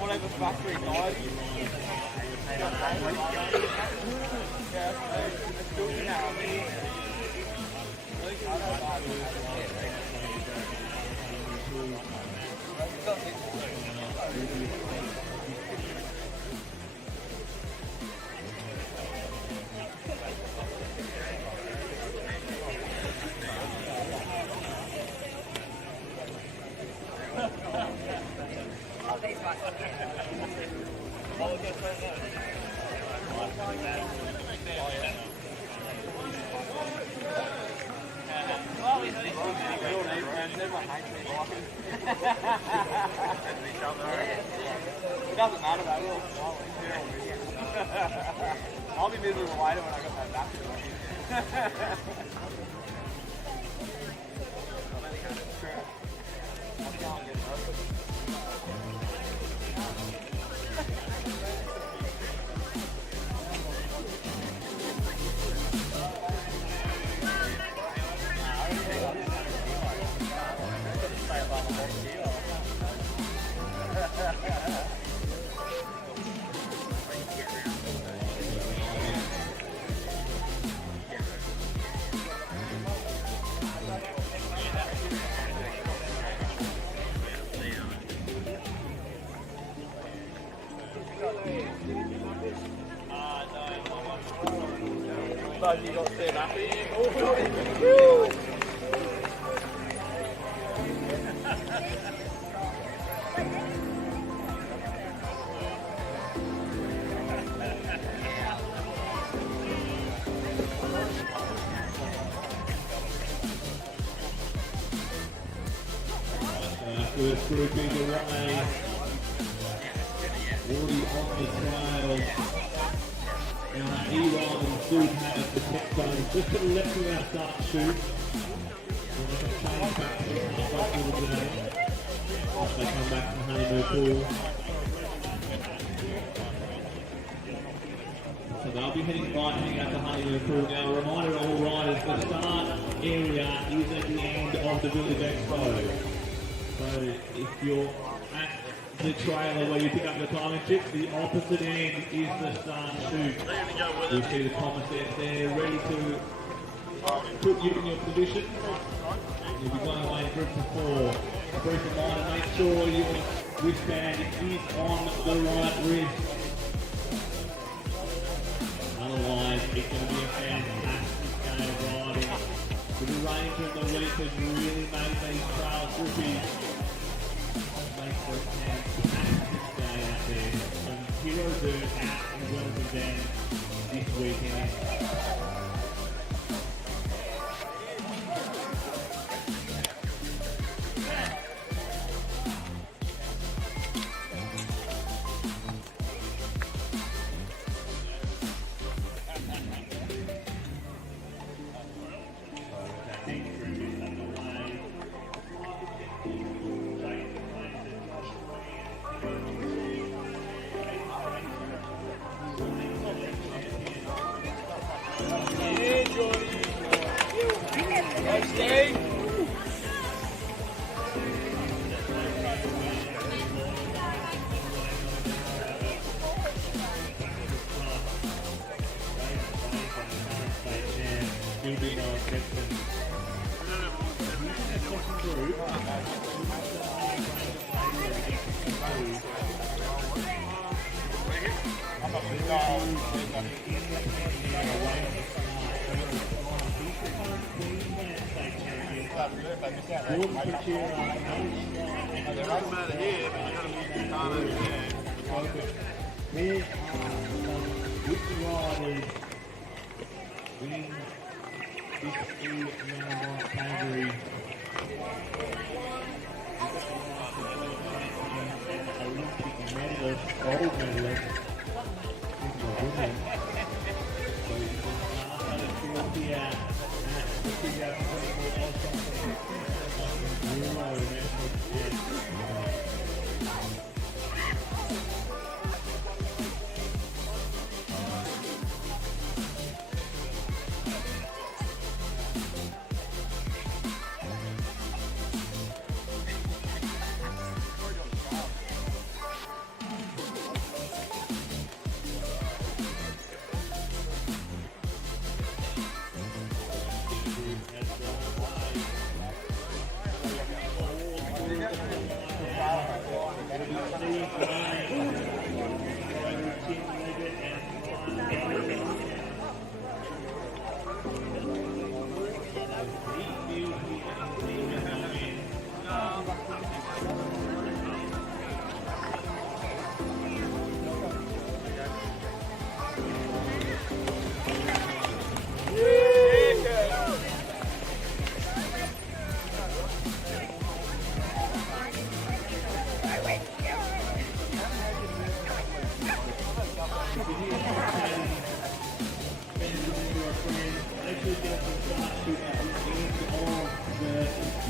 Whatever factory died. It doesn't matter though, I'll be miserable later when I got that back. You got to stay happy. First group is away. Already on the trail. Now Elon and Sue have the tech zone just to the left of our start shoot. And they can change back to the halfway through the day. Once they come back from honeymoon pool. So they'll be heading right, heading out to honeymoon pool. Now a reminder to all riders, the start area is at the end of the Village Expo. So if you're at the trailer where you pick up the timing chips, the opposite end is the start shoot. You see the Thomas there ready to put you in your position. You'll be going away in groups of 4. Brief reminder, make sure your wristband is on the right wrist. Otherwise, it's going to be a fantastic day of riding. The rain during the week has really made these trails grippy. Makes for a fantastic day out there. Some hero dirt out in Wellington Dam this weekend.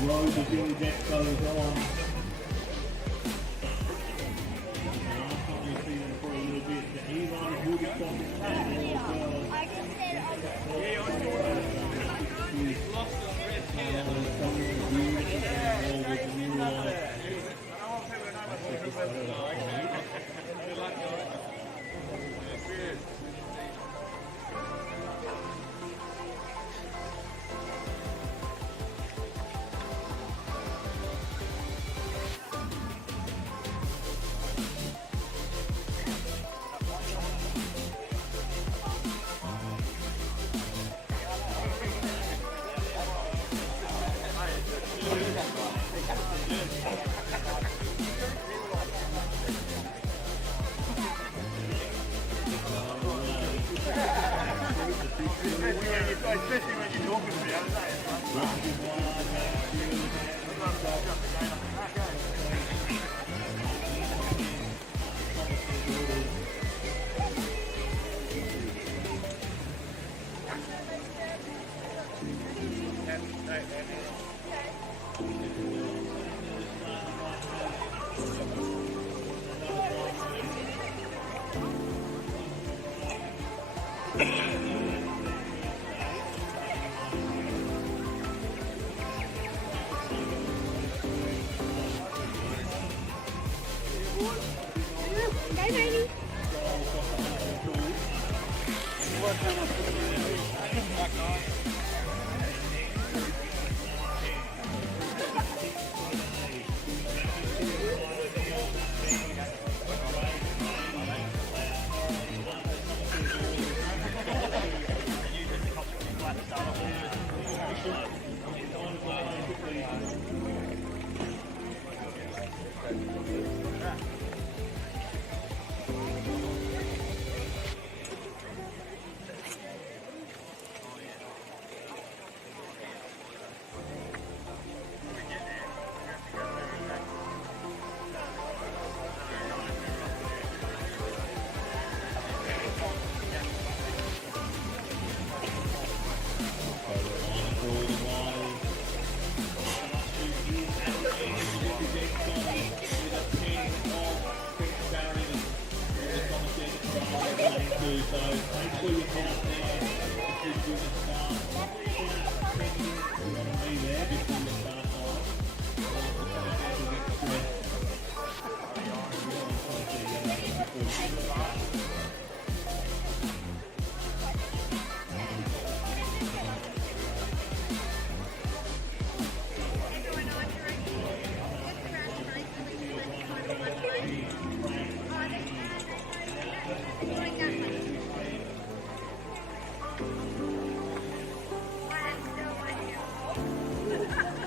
Road the village expos on. Last time we've seen them for a little bit, the E-Riders will get crossing as well. Especially when you're talking to me, I don't Bye, Tiny. So make sure you're out there if you're doing the start. You want to be there before you start off. Ha ha ha!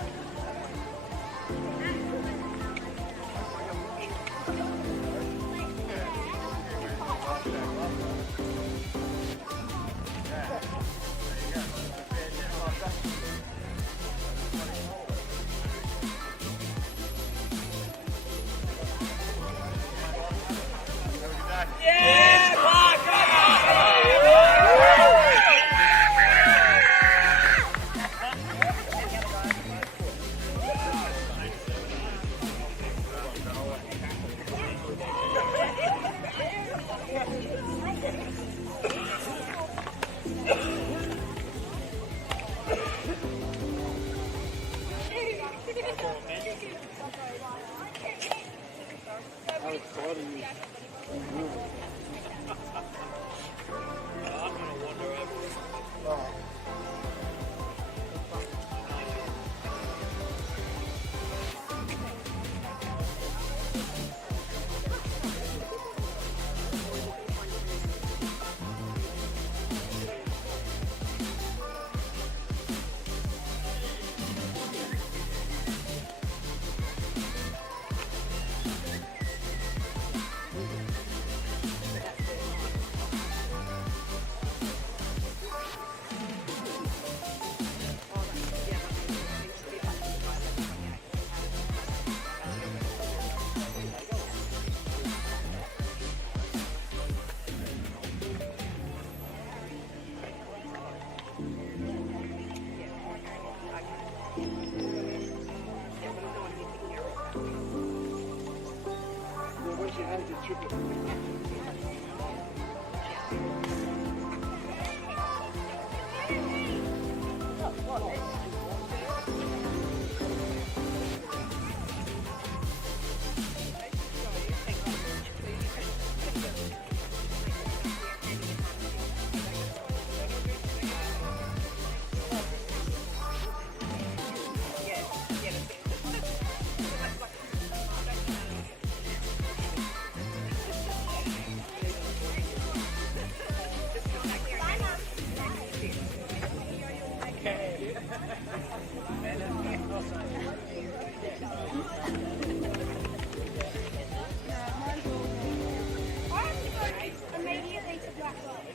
Immediately to black light.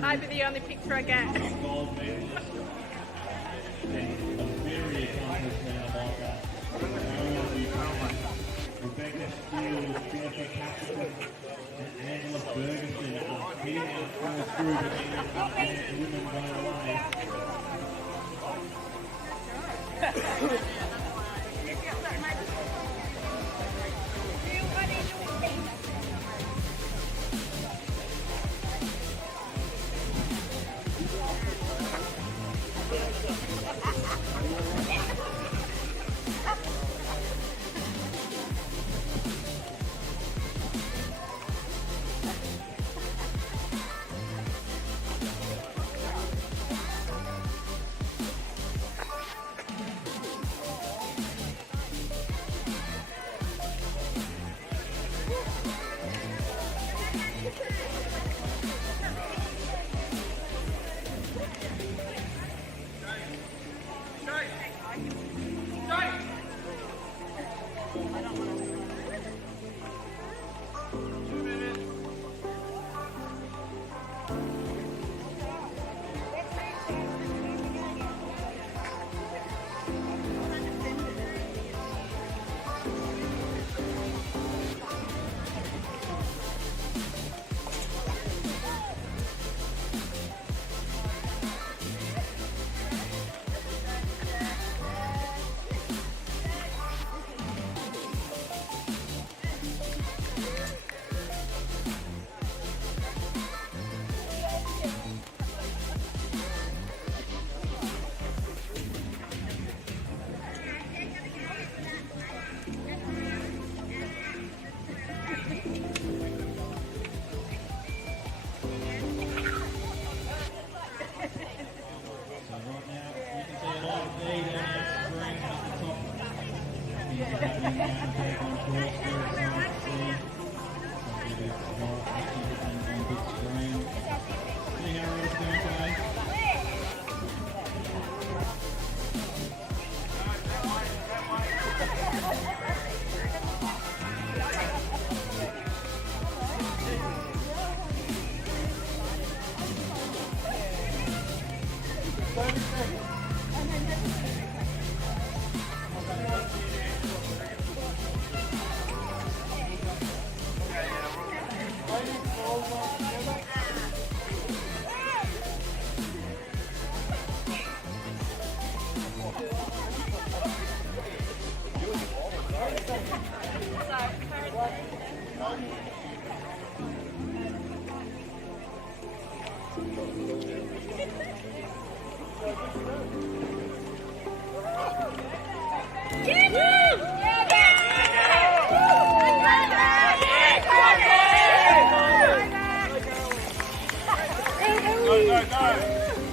Might be the only picture I get.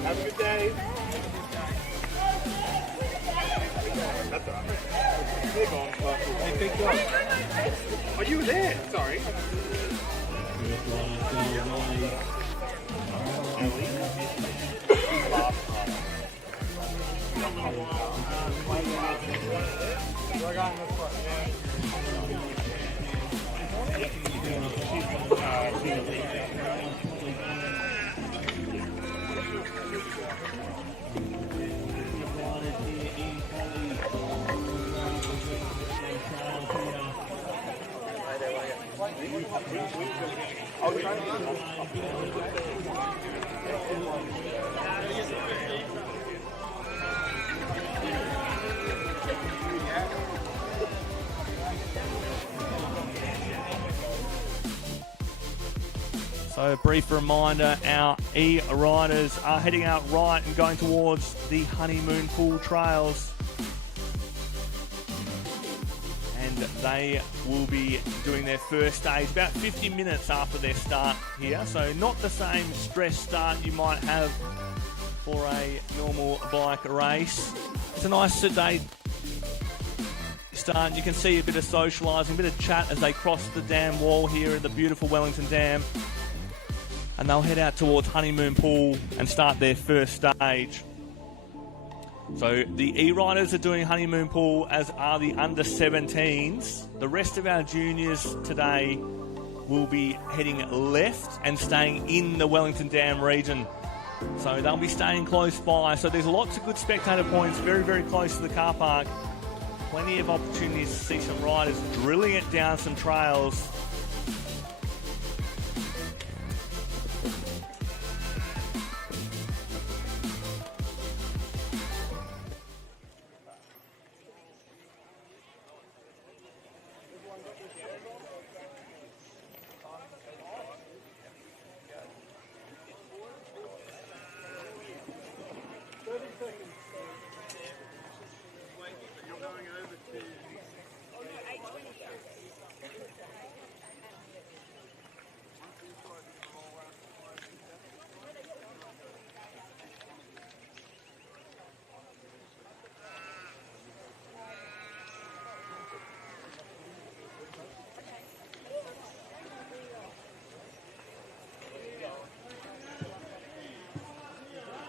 Have a good day. That's all right. They're gone. Hey, big dog. Oh, you were there. Sorry. So a brief reminder, our E-riders are heading out right and going towards the Honeymoon Pool Trails. And they will be doing their first stage about 50 minutes after their start here. So not the same stress start you might have for a normal bike race. It's a nice sedate start. You can see a bit of socialising, a bit of chat as they cross the dam wall here at the beautiful Wellington Dam. And they'll head out towards Honeymoon Pool and start their first stage. So the E-riders are doing Honeymoon Pool, as are the under-17s. The rest of our juniors today will be heading left and staying in the Wellington Dam region. So they'll be staying close by. So there's lots of good spectator points very, very close to the car park. Plenty of opportunities to see some riders drilling it down some trails.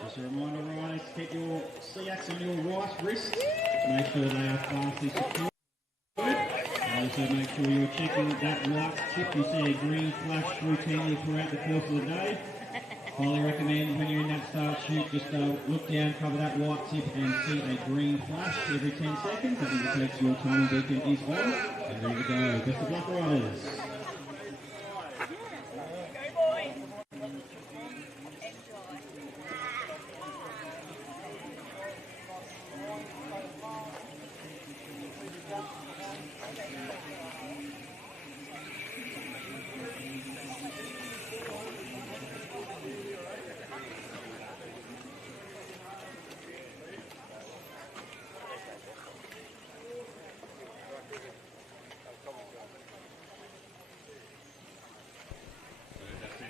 Just a reminder, riders, keep your SEACs on your right wrist to make sure they are fastly secured. Also make sure you're checking that right tip. You see a green flash routinely throughout the course of the day. Highly recommend when you're in that start chute, just look down, cover that white tip and see a green flash every 10 seconds. That indicates your timing beacon is on. And there you go. Best of luck, riders.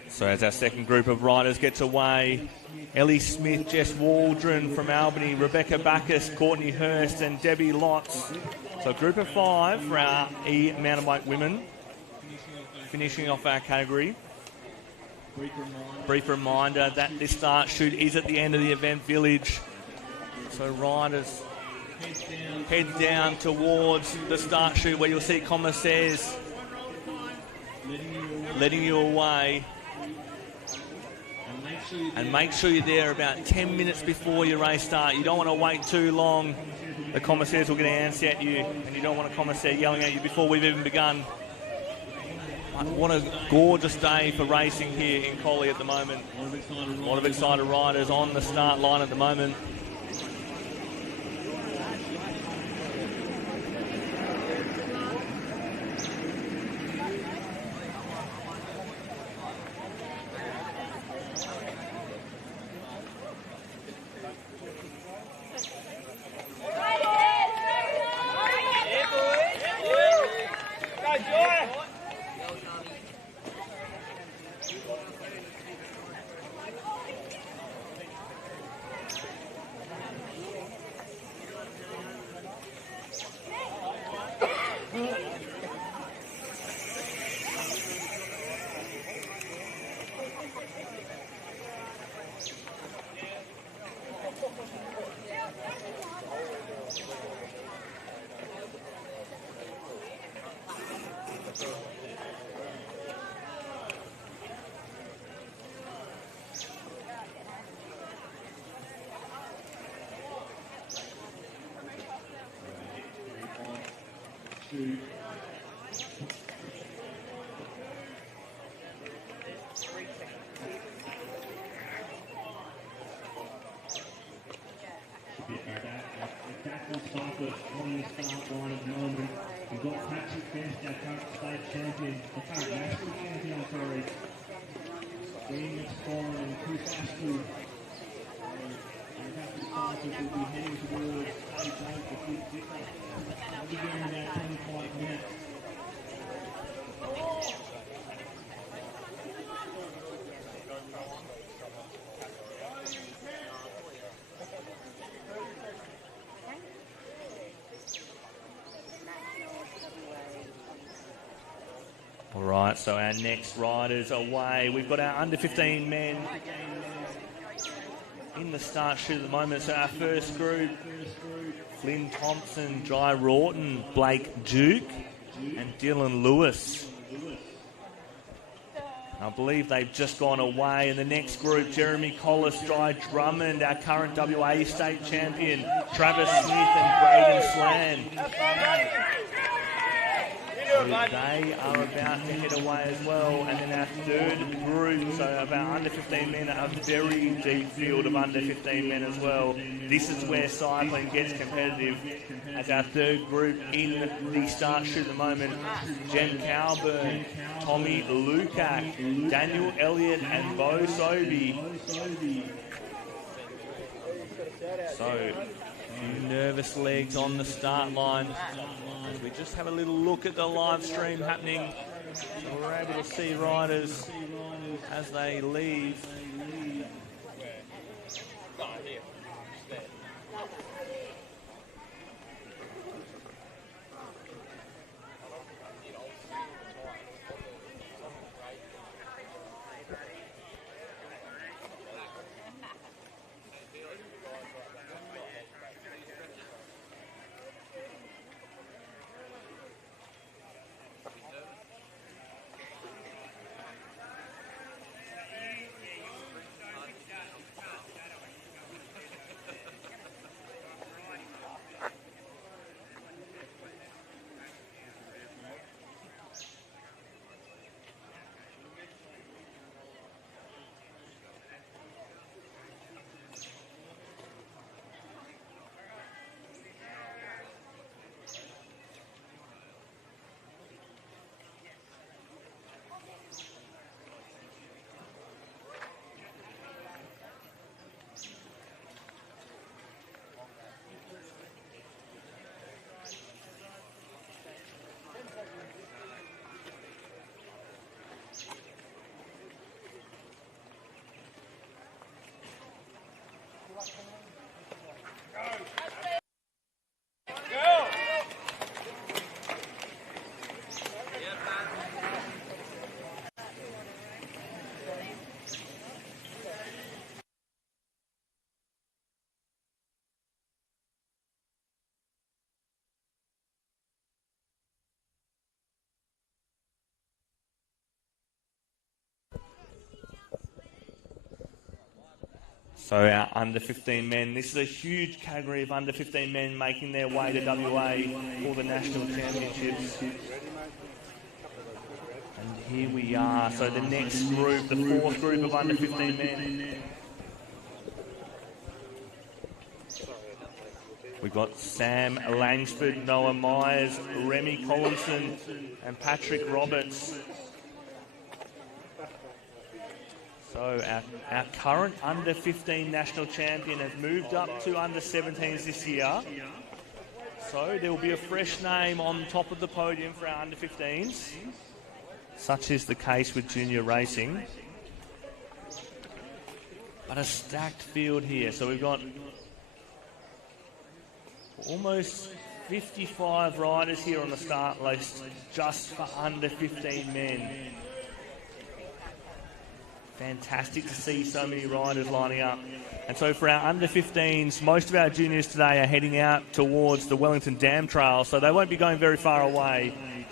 So as our second group of riders gets away, Ellie Smith, Jess Waldron from Albany, Rebecca Backus, Courtney Hurst and Debbie Lotz. So group of 5 for our E-mountain bike women. Finishing off our category. Brief reminder that this start chute is at the end of the event village. So riders head down towards the start chute where you'll see commissaires leading you away. And make sure you're there about 10 minutes before your race start. You don't want to wait too long. The commissaires will get antsy at you, and you don't want a commissaire yelling at you before we've even begun. What a gorgeous day for racing here in Collie at the moment. A lot of excited riders on the start line at the moment. All right, so our next riders away. We've got our under 15 men in the start chute at the moment. So our first group, Flynn Thompson, Jai Rawton, Blake Duke, and Dylan Lewis. I believe they've just gone away. In the next group, Jeremy Collis, Jai Drummond, our current WA state champion, Travis Smith and Braden Slan. So they are about to head away as well. And then our third group, so of our under 15 men, a very deep field of under 15 men as well. This is where cycling gets competitive. As our third group in the start chute at the moment, Jen Cowburn, Tommy Lukac, Daniel Elliott and Bo Sobey. So, nervous legs on the start line. We just have a little look at the live stream happening. So we're able to see riders as they leave. So our under 15 men, this is a huge category of under 15 men making their way to WA for the national championships. And here we are, so the next group, the fourth group of under 15 men. We've got Sam Langsford, Noah Myers, Remy Collinson and Patrick Roberts. So our current under 15 national champion has moved up to under 17s this year. So there will be a fresh name on top of the podium for our under 15s. Such is the case with junior racing. But a stacked field here. So we've got almost 55 riders here on the start list just for under 15 men. Fantastic to see so many riders lining up. And so for our under 15s, most of our juniors today are heading out towards the Wellington Dam Trail, so they won't be going very far away.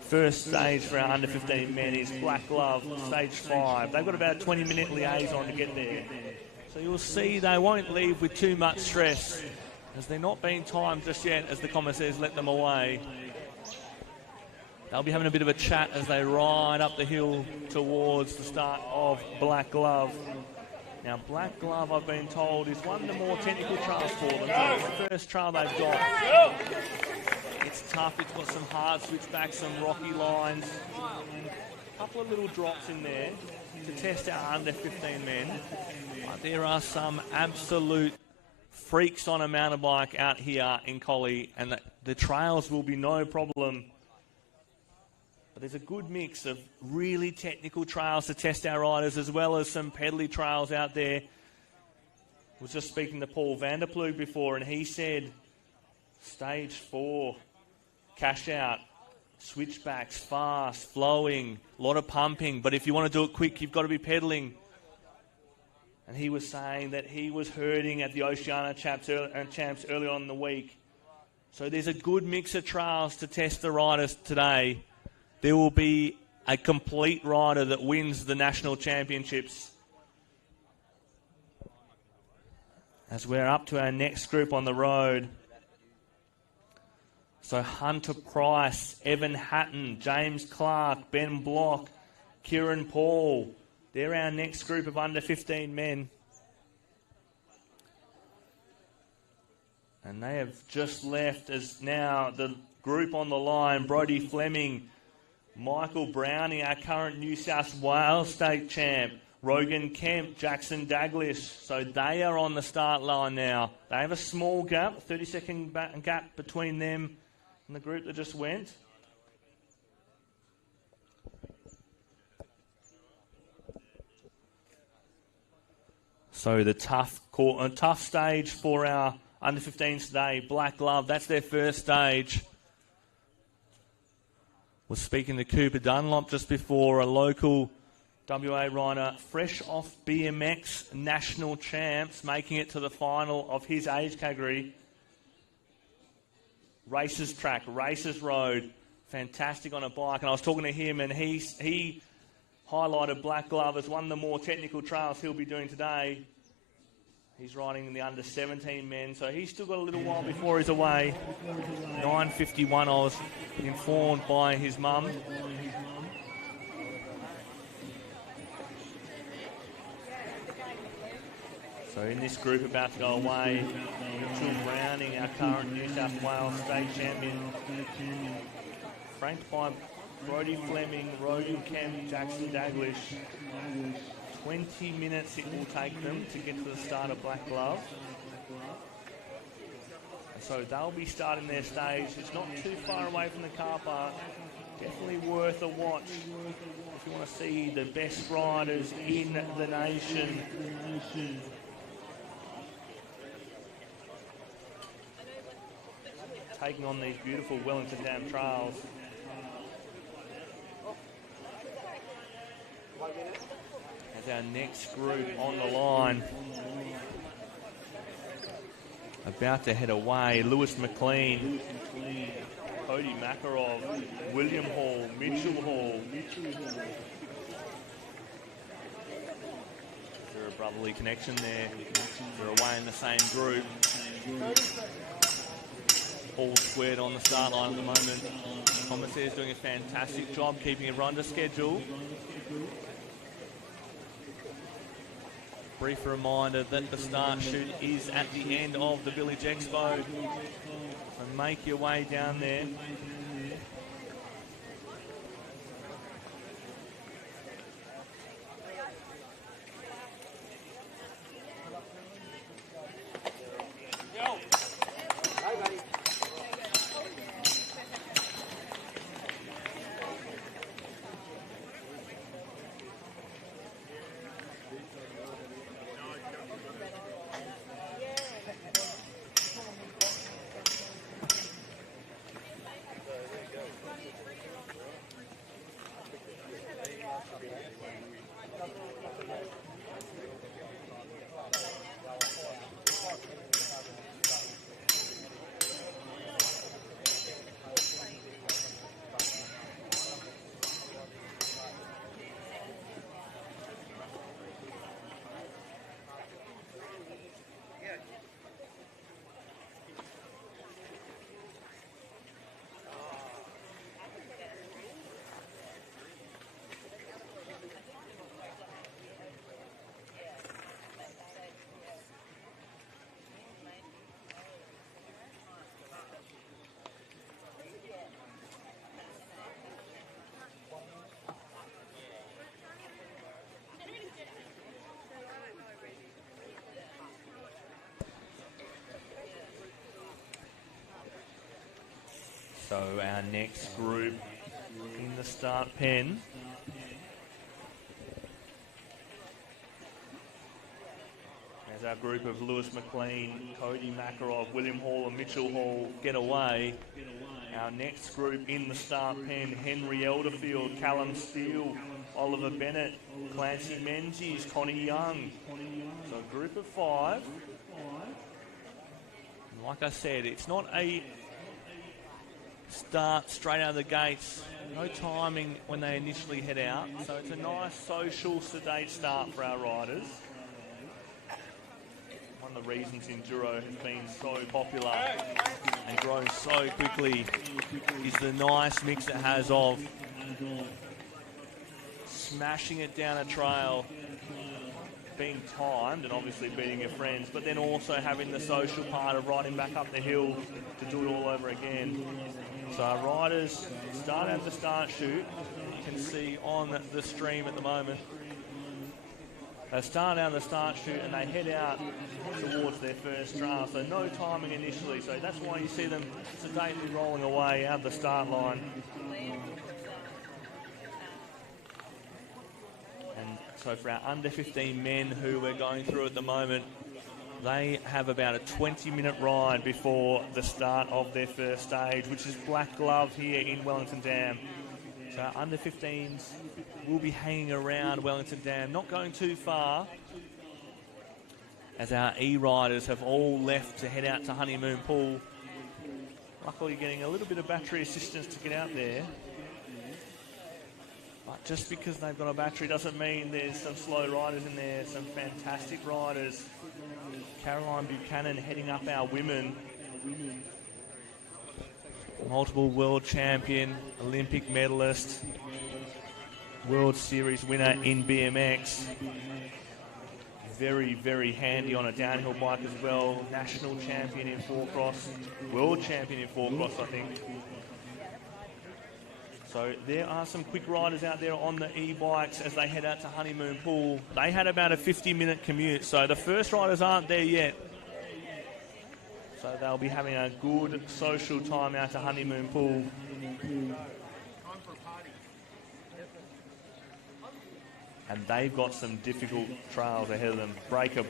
First stage for our under 15 men is Black Glove, stage 5. They've got about a 20-minute liaison to get there. So you'll see they won't leave with too much stress, as they're not being timed just yet, as the comment says, let them away. They'll be having a bit of a chat as they ride up the hill towards the start of Black Glove. Now, Black Glove, I've been told, is one of the more technical trails for them. It's the first trail they've got. It's tough. It's got some hard switchbacks, some rocky lines. A couple of little drops in there to test our under 15 men. But there are some absolute freaks on a mountain bike out here in Collie, and the trails will be no problem. But there's a good mix of really technical trails to test our riders, as well as some pedally trails out there. I was just speaking to Paul Vanderploeg before, and he said stage 4, cash out, switchbacks, fast, flowing, a lot of pumping. But if you want to do it quick, you've got to be pedaling. And he was saying that he was hurting at the Oceania champs early on in the week. So there's a good mix of trails to test the riders today. There will be a complete rider that wins the national championships. As we're up to our next group on the road. So Hunter Price, Evan Hatton, James Clark, Ben Block, Kieran Paul. They're our next group of under 15 men. And they have just left as now the group on the line, Brodie Fleming, Michael Browning, our current New South Wales state champ, Rogan Kemp, Jackson Daglish. So they are on the start line now. They have a small gap, a 30-second gap between them and the group that just went. So the tough stage for our under 15s today, Black Glove, that's their first stage. Was speaking to Cooper Dunlop just before, a local WA rider, fresh off BMX national champs, making it to the final of his age category. Races track, races road, fantastic on a bike. And I was talking to him, and he highlighted Black Glove as one of the more technical trails he'll be doing today. He's riding in the under 17 men, so he's still got a little while before he's away. 9:51, I was informed by his mum. So in this group about to go away, Mitchell Browning, our current New South Wales state champion, franked by Brodie Fleming, Rogan Kemp, Jackson Daglish. 20 minutes it will take them to get to the start of Black Glove. And so they'll be starting their stage. It's not too far away from the car park. Definitely worth a watch if you want to see the best riders in the nation. Taking on these beautiful Wellington Dam trails. As our next group on the line. About to head away, Lewis McLean, Cody Makarov, William Hall, Mitchell Hall. They're Brotherly connection there. They're away in the same group. All squared on the start line at the moment. Commissaire's doing a fantastic job keeping everyone to schedule. Brief reminder that the start chute is at the end of the Village Expo. So make your way down there. So our next group in the start pen as our group of Lewis McLean, Cody Makarov, William Hall and Mitchell Hall get away. Our next group in the start pen, Henry Elderfield, Callum Steele, Oliver Bennett, Clancy Menzies, Connie Young. So a group of 5. And like I said, it's not a start straight out of the gates, no timing when they initially head out, so it's a nice social sedate start for our riders. One of the reasons Enduro has been so popular and grown so quickly is the nice mix it has of smashing it down a trail, being timed and obviously beating your friends, but then also having the social part of riding back up the hill to do it all over again. So our riders start out the start chute. You can see on the stream at the moment. They start out the start chute and they head out towards their first trail. So no timing initially. So that's why you see them sedately rolling away out the start line. And so for our under 15 men who we're going through at the moment, they have about a 20-minute ride before the start of their first stage, which is Black Glove here in Wellington Dam. So our under 15s will be hanging around Wellington Dam, not going too far, as our E-riders have all left to head out to Honeymoon Pool. Luckily getting a little bit of battery assistance to get out there. But just because they've got a battery doesn't mean there's some slow riders in there, some fantastic riders. Caroline Buchanan heading up our women. Multiple world champion, Olympic medalist, World Series winner in BMX. Very, very handy on a downhill bike as well. National champion in 4-cross, world champion in 4-cross, I think. So there are some quick riders out there on the e-bikes as they head out to Honeymoon Pool. They had about a 50-minute commute, so the first riders aren't there yet. So they'll be having a good social time out to Honeymoon Pool. And they've got some difficult trails ahead of them. Breaker,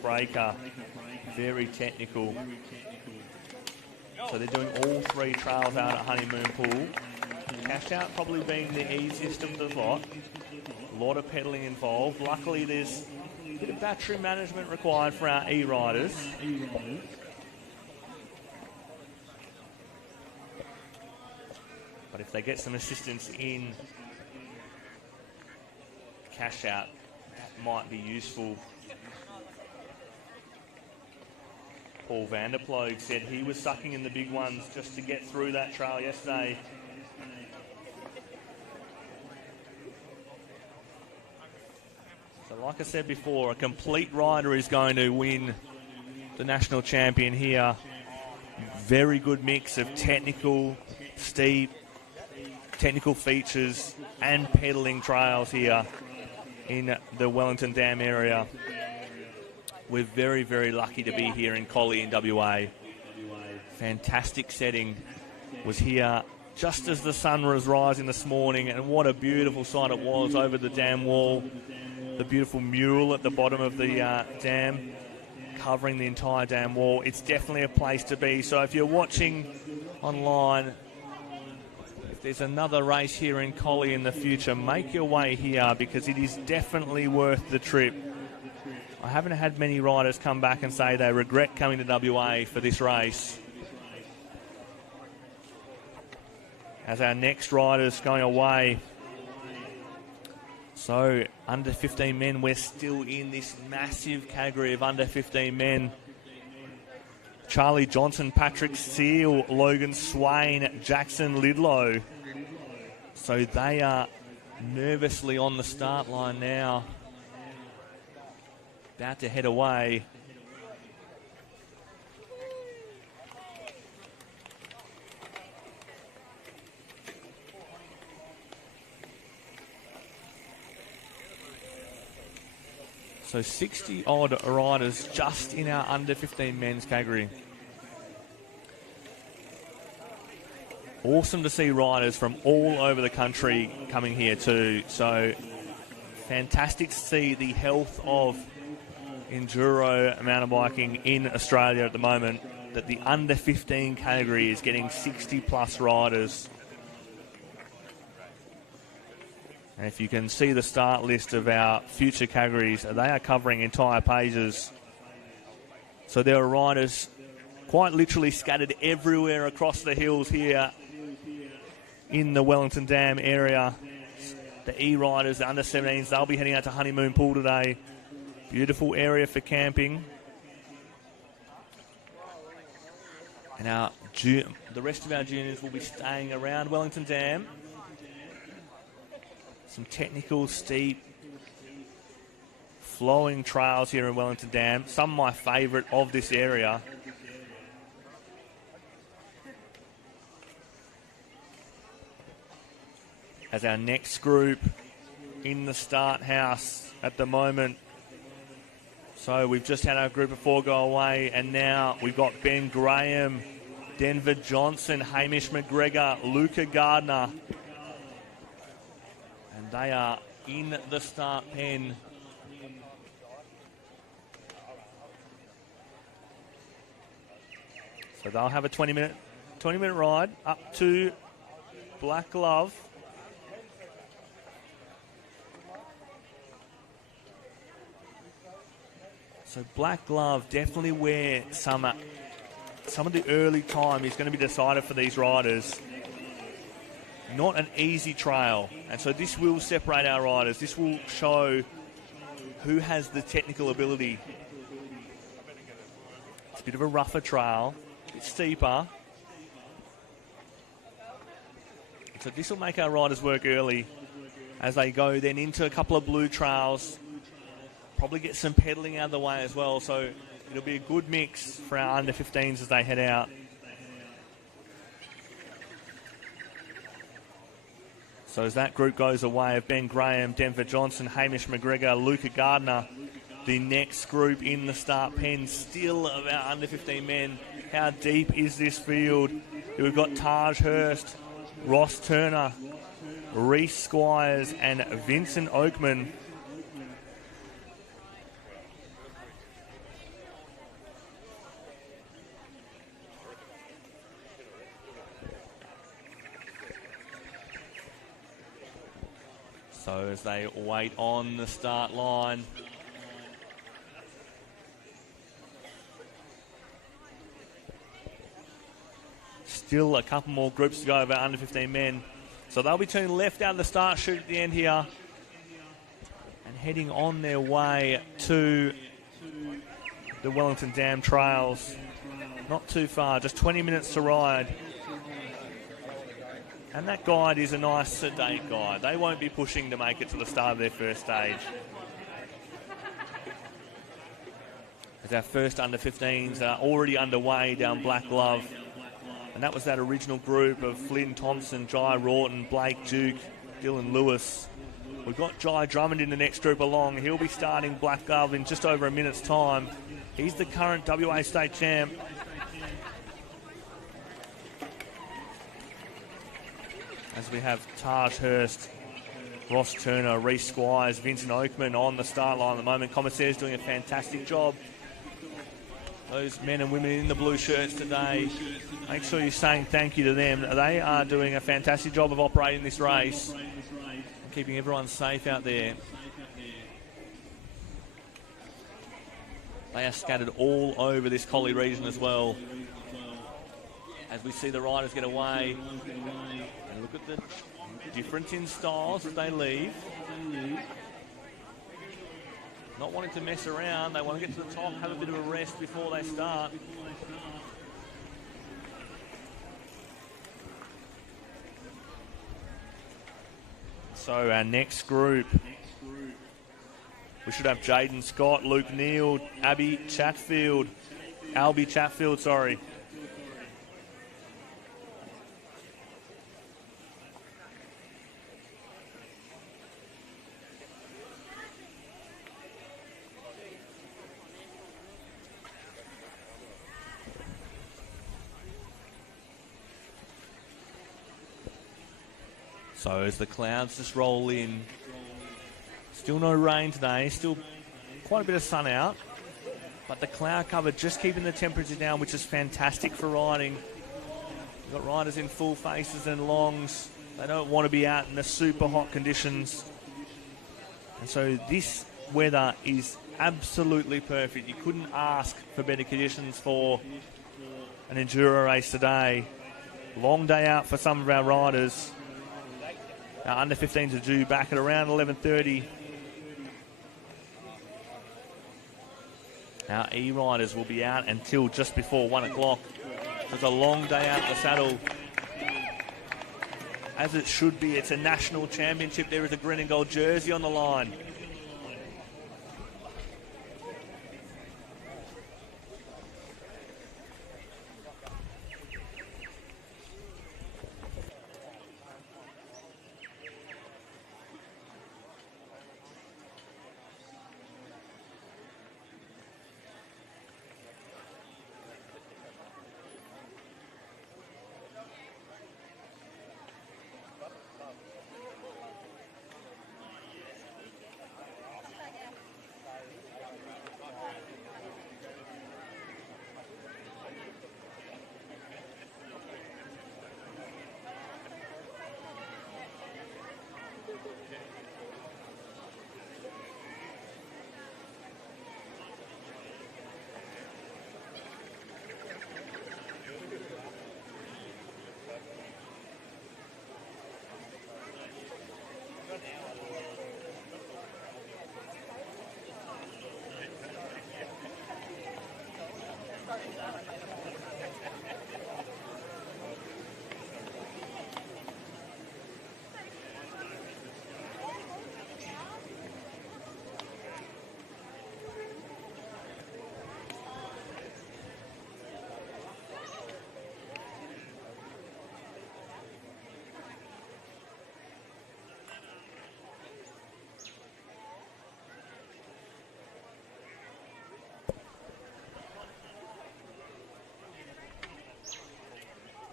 very technical. So they're doing all 3 trails out at Honeymoon Pool. Cash out probably being the easiest of the lot. A lot of pedalling involved. Luckily there's a bit of battery management required for our e-riders. But if they get some assistance in cash out, that might be useful. Paul van der Ploeg said he was sucking in the big ones just to get through that trail yesterday. So like I said before, a complete rider is going to win the national champion here. Very good mix of technical, steep, technical features and pedaling trails here in the Wellington Dam area. We're very, very lucky to be here in Collie in WA. Fantastic setting. Was here just as the sun was rising this morning, and what a beautiful sight it was over the dam wall. The beautiful mural at the bottom of the dam covering the entire dam wall. It's definitely a place to be. So if you're watching online, if there's another race here in Collie in the future, make your way here because it is definitely worth the trip. I haven't had many riders come back and say they regret coming to WA for this race. As our next rider's going away. So, under 15 men, we're still in this massive category of under 15 men. Charlie Johnson, Patrick Seal, Logan Swain, Jackson Lidlow. So they are nervously on the start line now. About to head away. So 60 odd riders just in our under 15 men's category. Awesome to see riders from all over the country coming here too. So fantastic to see the health of enduro mountain biking in Australia at the moment, that the under 15 category is getting 60 plus riders. And if you can see the start list of our future categories, they are covering entire pages. So there are riders quite literally scattered everywhere across the hills here in the Wellington Dam area. The E-riders, the under 17s, they'll be heading out to Honeymoon Pool today. Beautiful area for camping. And the rest of our juniors will be staying around Wellington Dam. Some technical, steep, flowing trails here in Wellington Dam. Some of my favourite of this area. As our next group in the start house at the moment. So we've just had our group of four go away, and now we've got Ben Graham, Denver Johnson, Hamish McGregor, Luca Gardner. And they are in the start pen. So they'll have a 20-minute ride up to Black Glove. So Black Glove, definitely where some of the early time is going to be decided for these riders. Not an easy trail, and so this will separate our riders. This will show who has the technical ability. It's a bit of a rougher trail, a bit steeper. So this will make our riders work early as they go then into a couple of blue trails. Probably get some pedaling out of the way as well, so it'll be a good mix for our under 15s as they head out. So as that group goes away of Ben Graham, Denver Johnson, Hamish McGregor, Luca Gardner, the next group in the start pen still of our under 15 men. How deep is this field? We've got Taj Hurst, Ross Turner, Reese Squires and Vincent Oakman. So as they wait on the start line. Still a couple more groups to go of our under 15 men. So they'll be turning left out of the start chute at the end here and heading on their way to the Wellington Dam Trails. Not too far, just 20 minutes to ride. And that guide is a nice sedate guide. They won't be pushing to make it to the start of their first stage. As our first under-15s are already underway down Black Glove. And that was that original group of Flynn Thompson, Jai Rawton, Blake Duke, Dylan Lewis. We've got Jai Drummond in the next group along. He'll be starting Black Glove in just over a minute's time. He's the current WA state champ. As we have Taj Hurst, Ross Turner, Reece Squires, Vincent Oakman on the start line at the moment. Commissaire's doing a fantastic job. Those men and women in the blue shirts today, make sure you're saying thank you to them. They are doing a fantastic job of operating this race and keeping everyone safe out there. They are scattered all over this Collie region as well. As we see the riders get away. And look at the difference in styles as they leave. Not wanting to mess around. They want to get to the top, have a bit of a rest before they start. So our next group. We should have Jaden Scott, Luke Neal, Albie Chatfield, sorry. So as the clouds just roll in, still no rain today, still quite a bit of sun out, but the cloud cover just keeping the temperature down, which is fantastic for riding. We've got riders in full faces and longs. They don't want to be out in the super hot conditions. And so this weather is absolutely perfect. You couldn't ask for better conditions for an enduro race today. Long day out for some of our riders. Our under-15s are due back at around 11:30. Our E-riders will be out until just before 1 o'clock. It's a long day out in the saddle. As it should be, it's a national championship. There is a green and gold jersey on the line.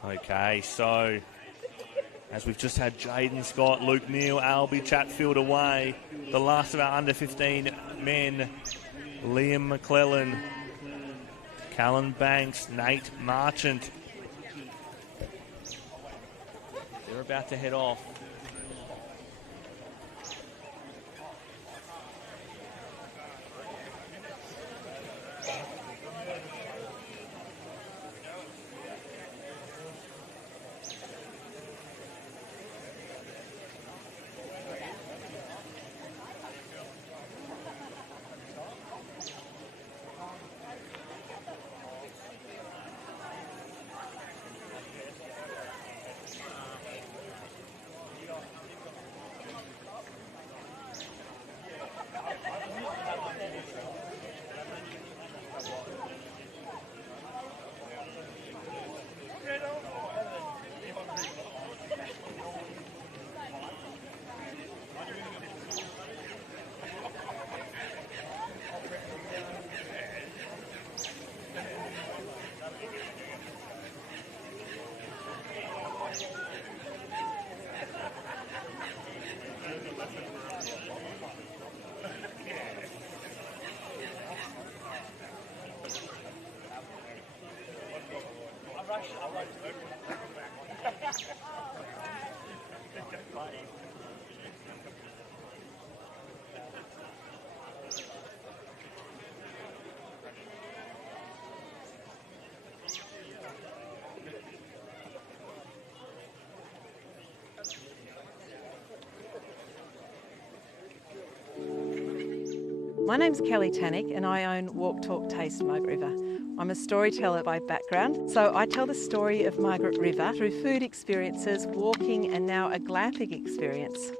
Okay, so as we've just had Jaden Scott, Luke Neal, Albie Chatfield away, the last of our under-15 men, Liam McClellan, Callan Banks, Nate Marchant. They're about to head off. My name's Kelly Tannick and I own Walk Talk Taste Margaret River. I'm a storyteller by background, so I tell the story of Margaret River through food experiences, walking and now a glamping experience.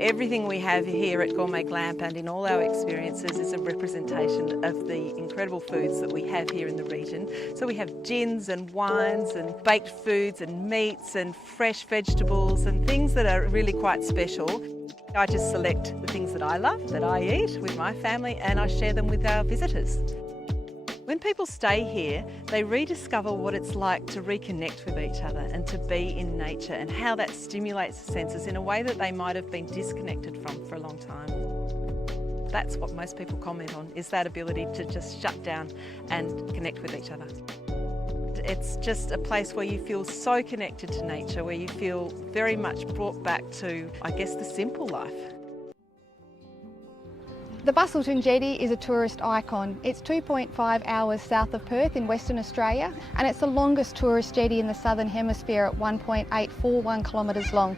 Everything we have here at Gourmet Glamp and in all our experiences is a representation of the incredible foods that we have here in the region. So we have gins and wines and baked foods and meats and fresh vegetables and things that are really quite special. I just select the things that I love, that I eat with my family, and I share them with our visitors. When people stay here, they rediscover what it's like to reconnect with each other and to be in nature and how that stimulates the senses in a way that they might have been disconnected from for a long time. That's what most people comment on, is that ability to just shut down and connect with each other. It's just a place where you feel so connected to nature, where you feel very much brought back to, I guess, the simple life. The Bustleton Jetty is a tourist icon. It's 2.5 hours south of Perth in Western Australia, and it's the longest tourist jetty in the Southern Hemisphere at 1.841 kilometres long.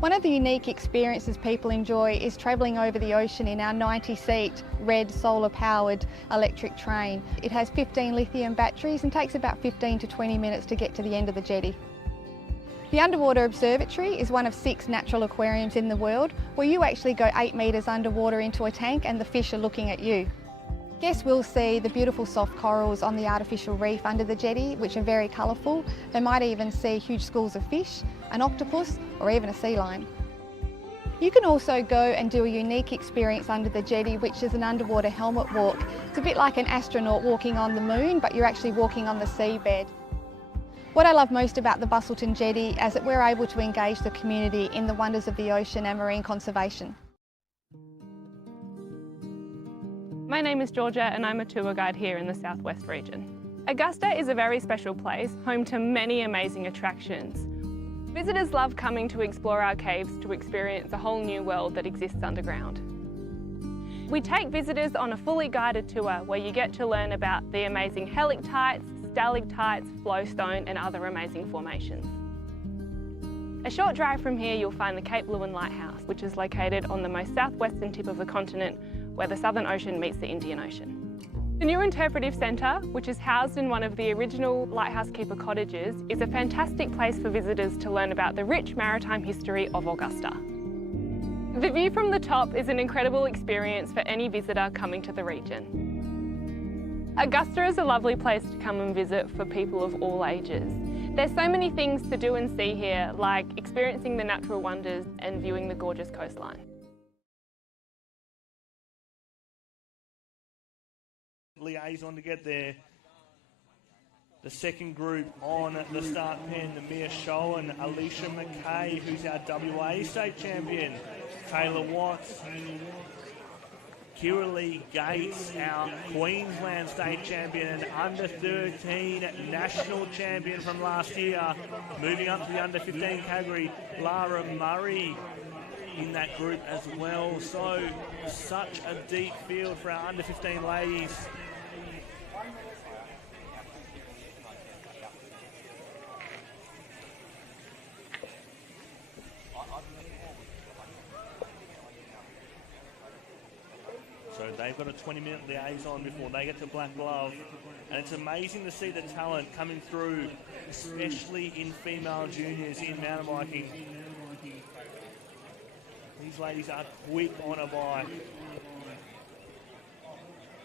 One of the unique experiences people enjoy is travelling over the ocean in our 90-seat red solar-powered electric train. It has 15 lithium batteries and takes about 15 to 20 minutes to get to the end of the jetty. The Underwater Observatory is one of 6 natural aquariums in the world where you actually go 8 metres underwater into a tank and the fish are looking at you. Guests will see the beautiful soft corals on the artificial reef under the jetty, which are very colourful. They might even see huge schools of fish, an octopus or even a sea lion. You can also go and do a unique experience under the jetty, which is an underwater helmet walk. It's a bit like an astronaut walking on the moon, but you're actually walking on the seabed. What I love most about the Bustleton Jetty is that we're able to engage the community in the wonders of the ocean and marine conservation. My name is Georgia and I'm a tour guide here in the Southwest region. Augusta is a very special place, home to many amazing attractions. Visitors love coming to explore our caves to experience a whole new world that exists underground. We take visitors on a fully guided tour where you get to learn about the amazing helictites, stalactites, flowstone and other amazing formations. A short drive from here you'll find the Cape Leeuwin Lighthouse, which is located on the most southwestern tip of the continent where the Southern Ocean meets the Indian Ocean. The new Interpretive Centre, which is housed in one of the original lighthouse keeper cottages, is a fantastic place for visitors to learn about the rich maritime history of Augusta. The view from the top is an incredible experience for any visitor coming to the region. Augusta is a lovely place to come and visit for people of all ages. There's so many things to do and see here, like experiencing the natural wonders and viewing the gorgeous coastline. Liaison to get there. The second group on the start pen, Mia Schoen, Alicia McKay, who's our WA state champion, Taylor Watts, Kiralee Gates, our Queensland state champion and under 13 national champion from last year, moving up to the under 15 category, Lara Murray in that group as well. So such a deep field for our under 15 ladies. So they've got a 20-minute liaison before they get to Black Glove. And it's amazing to see the talent coming through, especially in female juniors in mountain biking. These ladies are quick on a bike.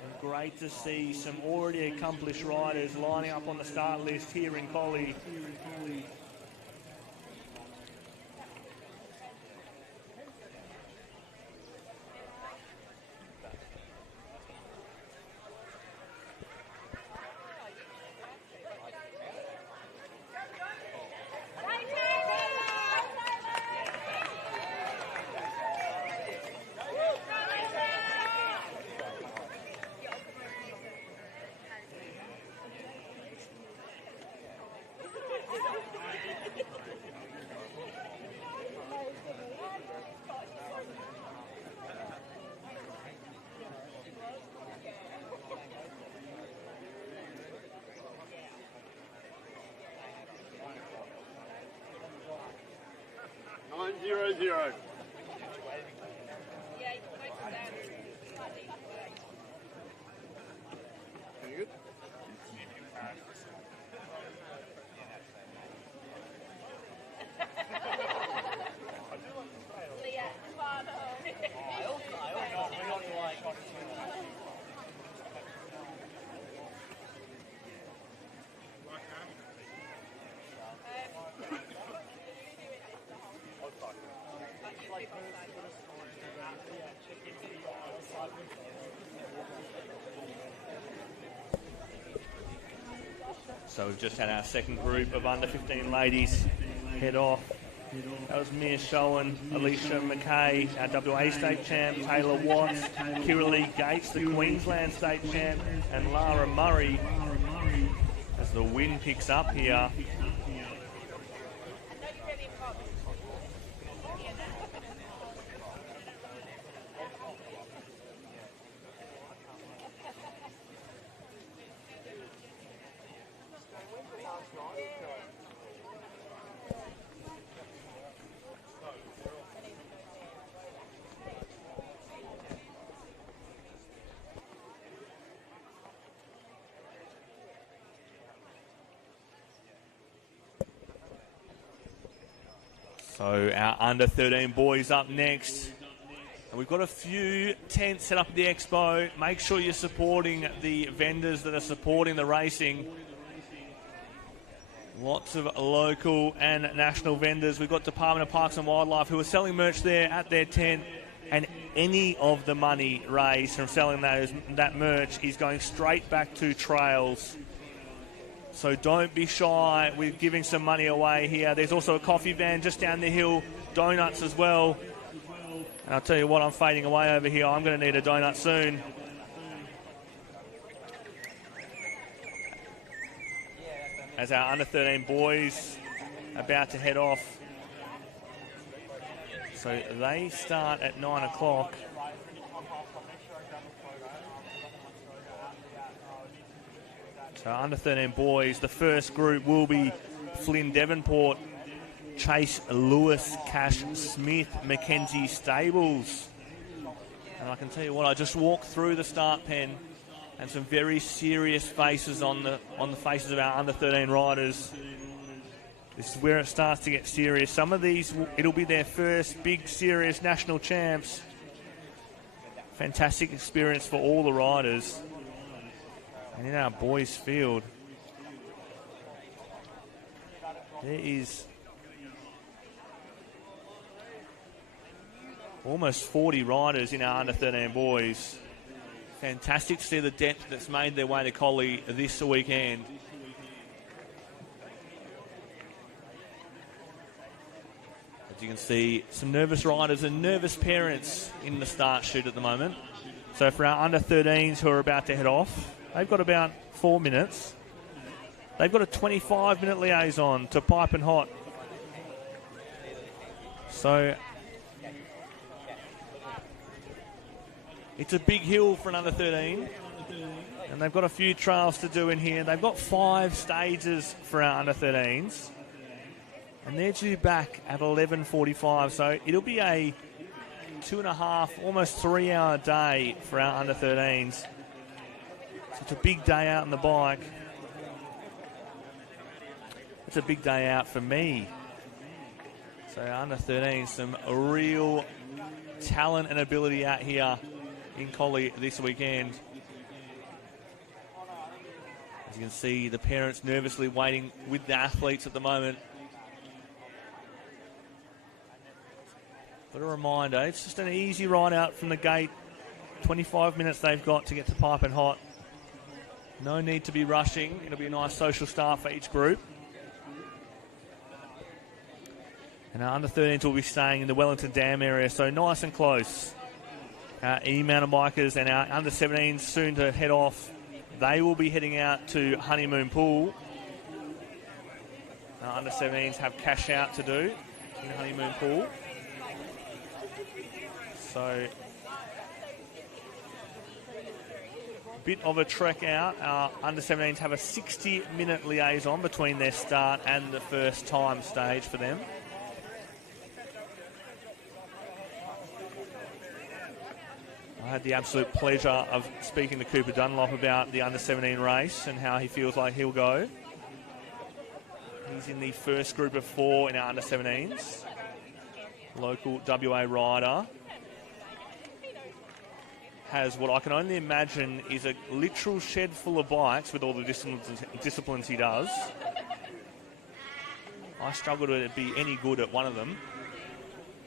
And great to see some already accomplished riders lining up on the start list here in Collie. So we've just had our second group of under 15 ladies head off. That was Mia Schoen, Alicia McKay, our WA state champ, Taylor Watts, Kira Lee Gates, the Queensland state champ, and Lara Murray as the wind picks up here. So our under 13 boys up next. And we've got a few tents set up at the expo. Make sure you're supporting the vendors that are supporting the racing. Lots of local and national vendors. We've got Department of Parks and Wildlife who are selling merch there at their tent. And any of the money raised from selling that merch is going straight back to trails. So don't be shy with giving some money away here. There's also a coffee van just down the hill, donuts as well. And I'll tell you what, I'm fading away over here. I'm going to need a donut soon. As our under 13 boys about to head off. So they start at 9 o'clock. So under 13 boys, the first group will be Flynn Devonport, Chase Lewis, Cash Smith, Mackenzie Stables. And I can tell you what, I just walked through the start pen and some very serious faces on the faces of our under 13 riders. This is where it starts to get serious. Some of these, it'll be their first big serious national champs. Fantastic experience for all the riders. And in our boys field, there is almost 40 riders in our under 13 boys. Fantastic to see the depth that's made their way to Collie this weekend. As you can see, some nervous riders and nervous parents in the start chute at the moment. So for our under 13s who are about to head off, they've got about 4 minutes. They've got a 25-minute liaison to Pipe and Hot. So it's a big hill for an under 13. And they've got a few trails to do in here. They've got 5 stages for our under 13s. And they're due back at 11:45. So it'll be a 2.5, almost 3 hour day for our under 13s. So it's a big day out on the bike. It's a big day out for me. So under 13, some real talent and ability out here in Collie this weekend. As you can see, the parents nervously waiting with the athletes at the moment. But a reminder, it's just an easy ride out from the gate. 25 minutes they've got to get to Pipe and Hot. No need to be rushing. It'll be a nice social start for each group. And our under 13s will be staying in the Wellington Dam area, so nice and close. Our E-mountain bikers and our under 17s soon to head off. They will be heading out to Honeymoon Pool. Our under 17s have cash out to do in Honeymoon Pool. So a bit of a trek out. Our under 17s have a 60-minute liaison between their start and the first time stage for them. I had the absolute pleasure of speaking to Cooper Dunlop about the under 17 race and how he feels like he'll go. He's in the first group of 4 in our under 17s. Local WA rider. Has what I can only imagine is a literal shed full of bikes with all the disciplines he does. I struggle to be any good at one of them.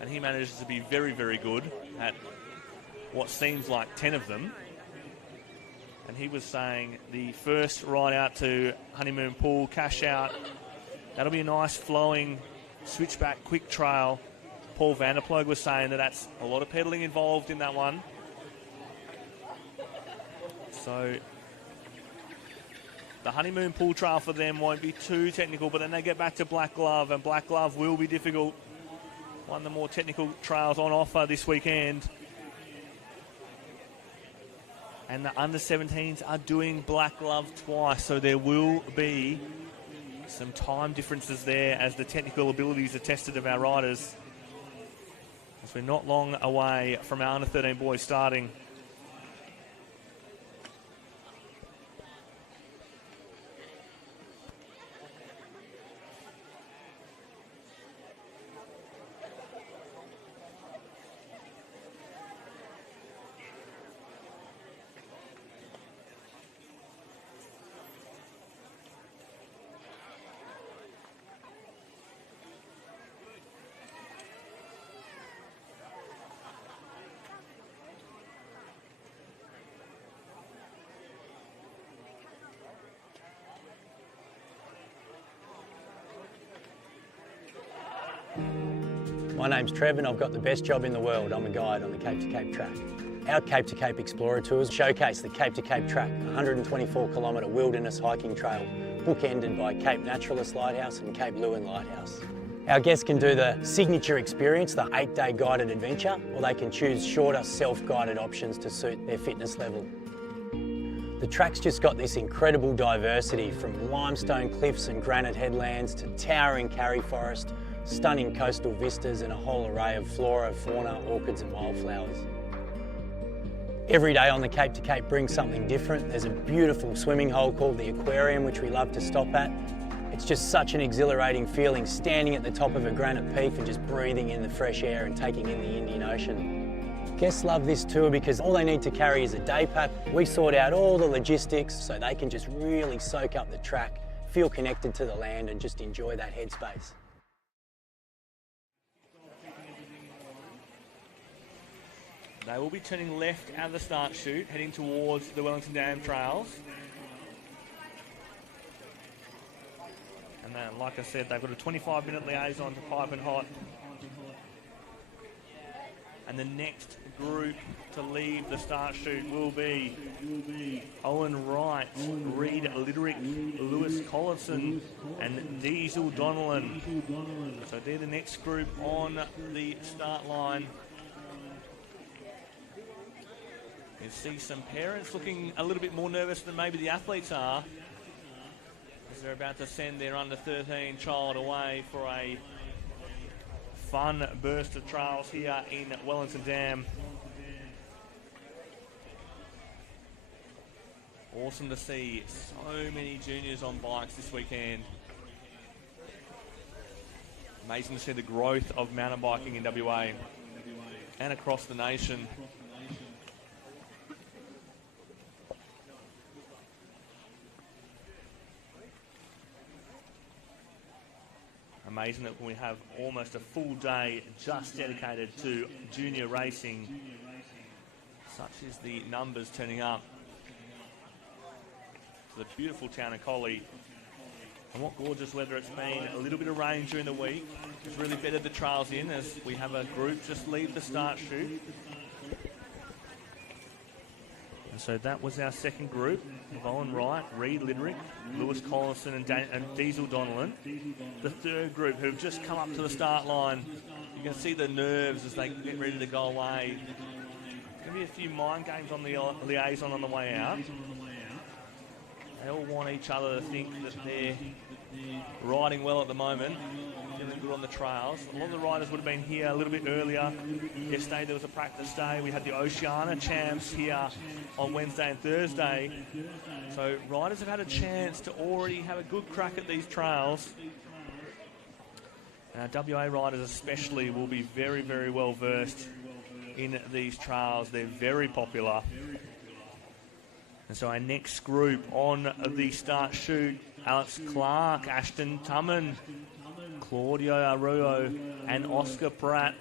and he manages to be very, very good at what seems like 10 of them. And he was saying the first ride out to Honeymoon Pool, cash out, that'll be a nice flowing switchback quick trail. Paul Vanderploeg was saying that that's a lot of pedalling involved in that one. So the Honeymoon Pool trail for them won't be too technical, but then they get back to Black Glove, and Black Glove will be difficult. One of the more technical trails on offer this weekend. And the under-17s are doing Black Glove twice, so there will be some time differences there as the technical abilities are tested of our riders. As we're not long away from our under-13 boys starting. My name's Trev and I've got the best job in the world. I'm a guide on the Cape to Cape track. Our Cape to Cape Explorer tours showcase the Cape to Cape track, a 124 kilometre wilderness hiking trail, bookended by Cape Naturalist Lighthouse and Cape Lewin Lighthouse. Our guests can do the signature experience, the 8-day guided adventure, or they can choose shorter self-guided options to suit their fitness level. The track's just got this incredible diversity, from limestone cliffs and granite headlands to towering karri forest, stunning coastal vistas and a whole array of flora, fauna, orchids and wildflowers. Every day on the Cape to Cape brings something different. There's a beautiful swimming hole called the Aquarium, which we love to stop at. It's just such an exhilarating feeling standing at the top of a granite peak and just breathing in the fresh air and taking in the Indian Ocean. Guests love this tour because all they need to carry is a day pack. We sort out all the logistics so they can just really soak up the track, feel connected to the land and just enjoy that headspace. They will be turning left out of the start chute, heading towards the Wellington Dam trails. And then, like I said, they've got a 25-minute liaison to Pipe and Hot. And the next group to leave the start chute will be Owen Wright, Reed Lidderick, Lewis Collinson and Diesel Donnellan. So they're the next group on the start line. You see some parents looking a little bit more nervous than maybe the athletes are, as they're about to send their under-13 child away for a fun burst of trails here in Wellington Dam. Awesome to see so many juniors on bikes this weekend. Amazing to see the growth of mountain biking in WA and across the nation. Amazing that we have almost a full day just dedicated to junior racing. Such is the numbers turning up to the beautiful town of Collie. And what gorgeous weather it's been. A little bit of rain during the week. It's really bedded the trails in as we have a group just leave the start chute. And so that was our second group of Owen Wright, Reed Lidderick, Lewis Collinson and Diesel Donnellan. The third group who've just come up to the start line. You can see the nerves as they get ready to go away. There's going to be a few mind games on the liaison on the way out. They all want each other to think that they're riding well at the moment, feeling good on the trails. A lot of the riders would have been here a little bit earlier. Yesterday there was a practice day. We had the Oceania champs here on Wednesday and Thursday. So riders have had a chance to already have a good crack at these trails. And our WA riders especially will be very, very well versed in these trails. They're very popular. And so our next group on the start chute, Alex Clark, Ashton Tumman, Claudio Arruo and Oscar Pratt.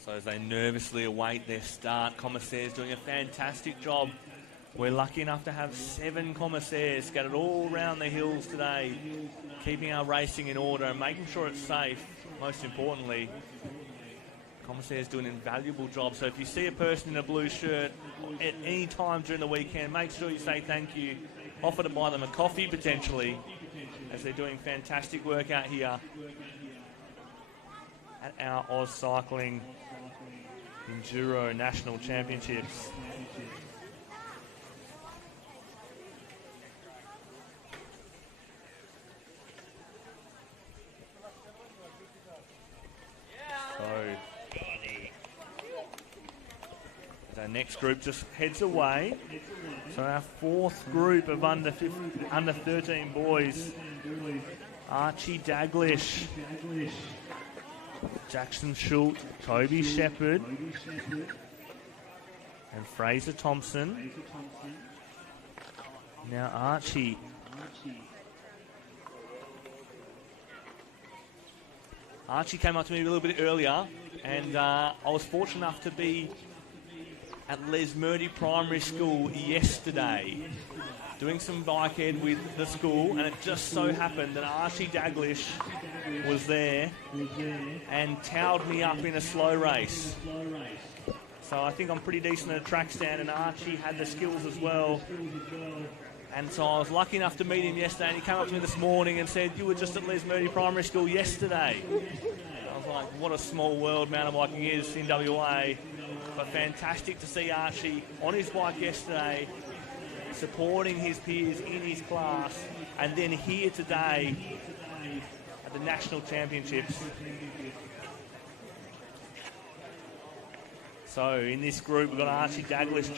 So as they nervously await their start, Commissaires doing a fantastic job. We're lucky enough to have 7 Commissaires scattered all around the hills today, keeping our racing in order and making sure it's safe, most importantly. Commissaires do an invaluable job, so if you see a person in a blue shirt at any time during the weekend, make sure you say thank you. Offer to buy them a coffee potentially, as they're doing fantastic work out here at our AusCycling Enduro National Championships. So our next group just heads away. So our 4th group of under 13 boys, Archie Daglish, Jackson Schultz, Toby Shepherd, and Fraser Thompson. Now Archie. Archie came up to me a little bit earlier, and I was fortunate enough to be at Les Murdy Primary School yesterday doing some bike ed with the school, and it just so happened that Archie Daglish was there and towed me up in a slow race. So I think I'm pretty decent at a track stand, and Archie had the skills as well. And so I was lucky enough to meet him yesterday, and he came up to me this morning and said, "You were just at Les Murdy Primary School yesterday." I was like, what a small world mountain biking is in WA. But fantastic to see Archie on his bike yesterday, supporting his peers in his class, and then here today at the National Championships. So in this group, we've got Archie Daglish,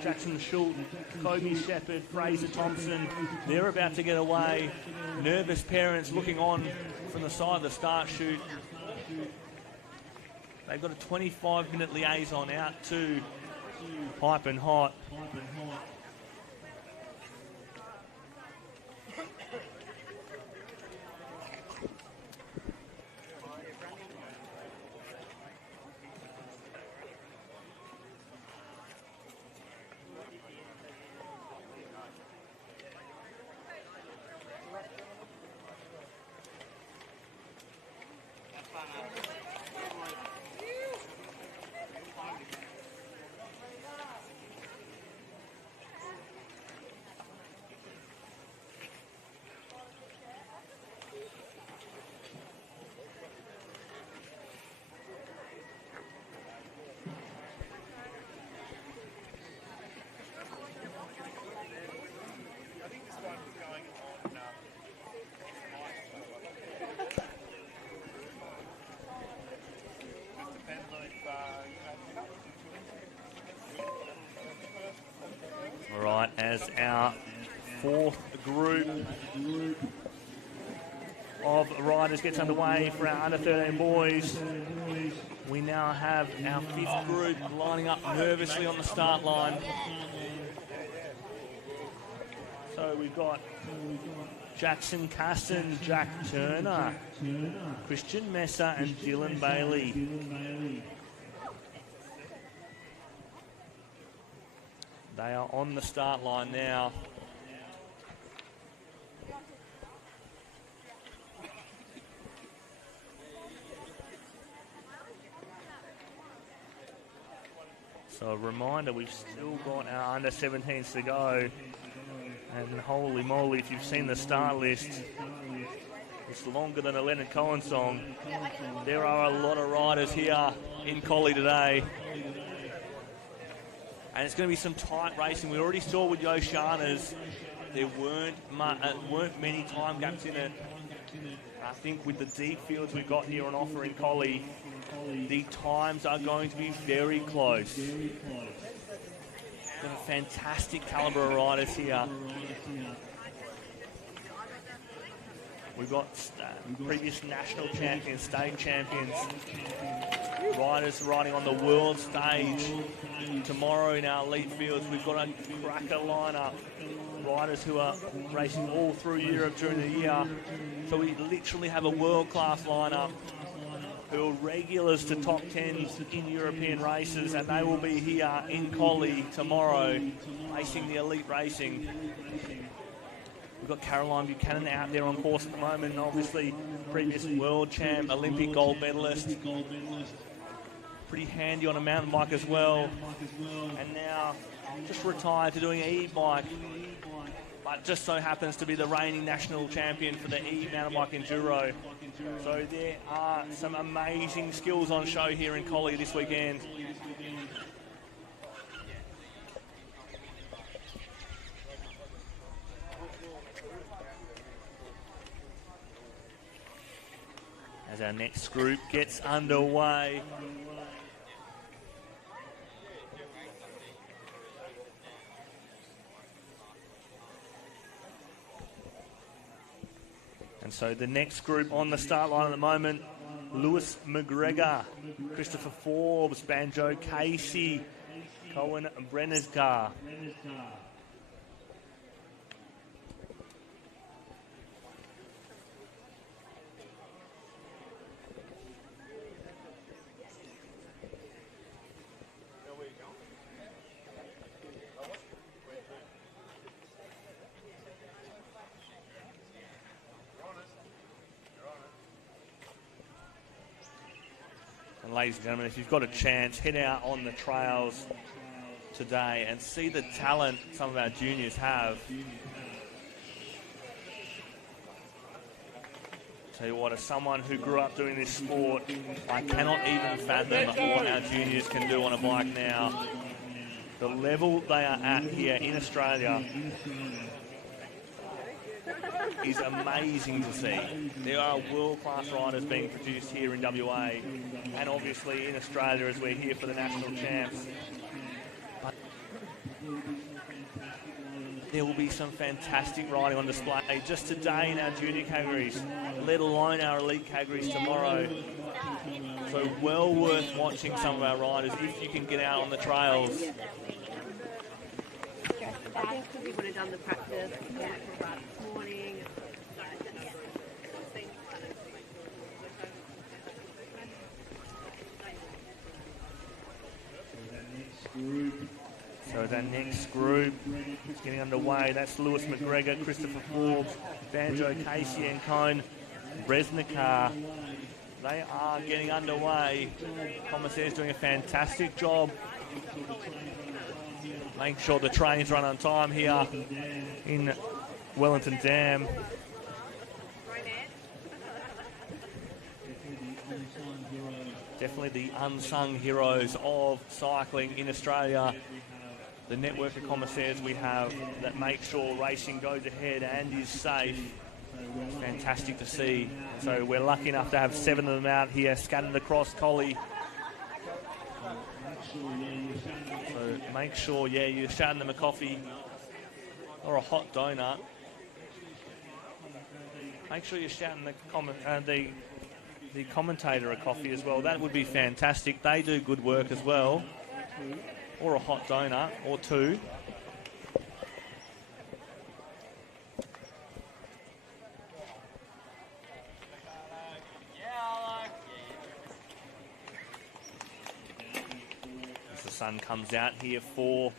Jackson Schultz, Kobe Shepherd, Fraser Thompson. They're about to get away. Nervous parents looking on from the side of the start chute. They've got a 25-minute liaison out to Piping Hot. Right, as our 4th group of riders gets underway for our under 13 boys, we now have our 5th group lining up nervously on the start line. So we've got Jackson Casson, Jack Turner, Christian Messer and Dylan Bailey. They are on the start line now. So a reminder, we've still got our under 17s to go. And holy moly, if you've seen the start list, it's longer than a Leonard Cohen song. There are a lot of riders here in Collie today. And it's going to be some tight racing. We already saw with the Oceanias, there weren't many time gaps in it. I think with the deep fields we've got here on offer in Collie, the times are going to be very close. Got a fantastic calibre of riders here. We've got previous national champions, state champions, riders riding on the world stage. Tomorrow in our elite fields, we've got a cracker lineup. Riders who are racing all through Europe during the year. So we literally have a world-class lineup who are regulars to top 10s in European races, and they will be here in Collie tomorrow racing the elite racing. We've got Caroline Buchanan out there on course at the moment, and obviously previous world champ, Olympic gold medalist. Pretty handy on a mountain bike as well. And now just retired to doing e-bike, but just so happens to be the reigning national champion for the e-mountain bike enduro. So there are some amazing skills on show here in Collie this weekend. As our next group gets underway. And so the next group on the start line at the moment, Lewis McGregor, Christopher Forbes, Banjo Casey, Cohen Brennersgar. Ladies and gentlemen, if you've got a chance, head out on the trails today and see the talent some of our juniors have. Tell you what, as someone who grew up doing this sport, I cannot even fathom what our juniors can do on a bike now. The level they are at here in Australia is amazing to see. There are world-class riders being produced here in WA and obviously in Australia as we're here for the national champs. But there will be some fantastic riding on display just today in our junior categories, let alone our elite categories tomorrow. So well worth watching some of our riders if you can get out on the trails. I think we would have done the practice this morning. So that next group is getting underway. That's Lewis McGregor, Christopher Forbes, Banjo Casey and Cohen Bresnikar. They are getting underway. Commissaire's doing a fantastic job making sure the trains run on time here in Wellington Dam. Definitely the unsung heroes of cycling in Australia. The network of commissaires we have that make sure racing goes ahead and is safe. It's fantastic to see. So we're lucky enough to have 7 of them out here scattered across Collie. So make sure, yeah, you're shouting them a coffee or a hot donut. Make sure you're shouting the commentator a coffee as well. That would be fantastic. They do good work as well. Or a hot donut, or 2. As the sun comes out here for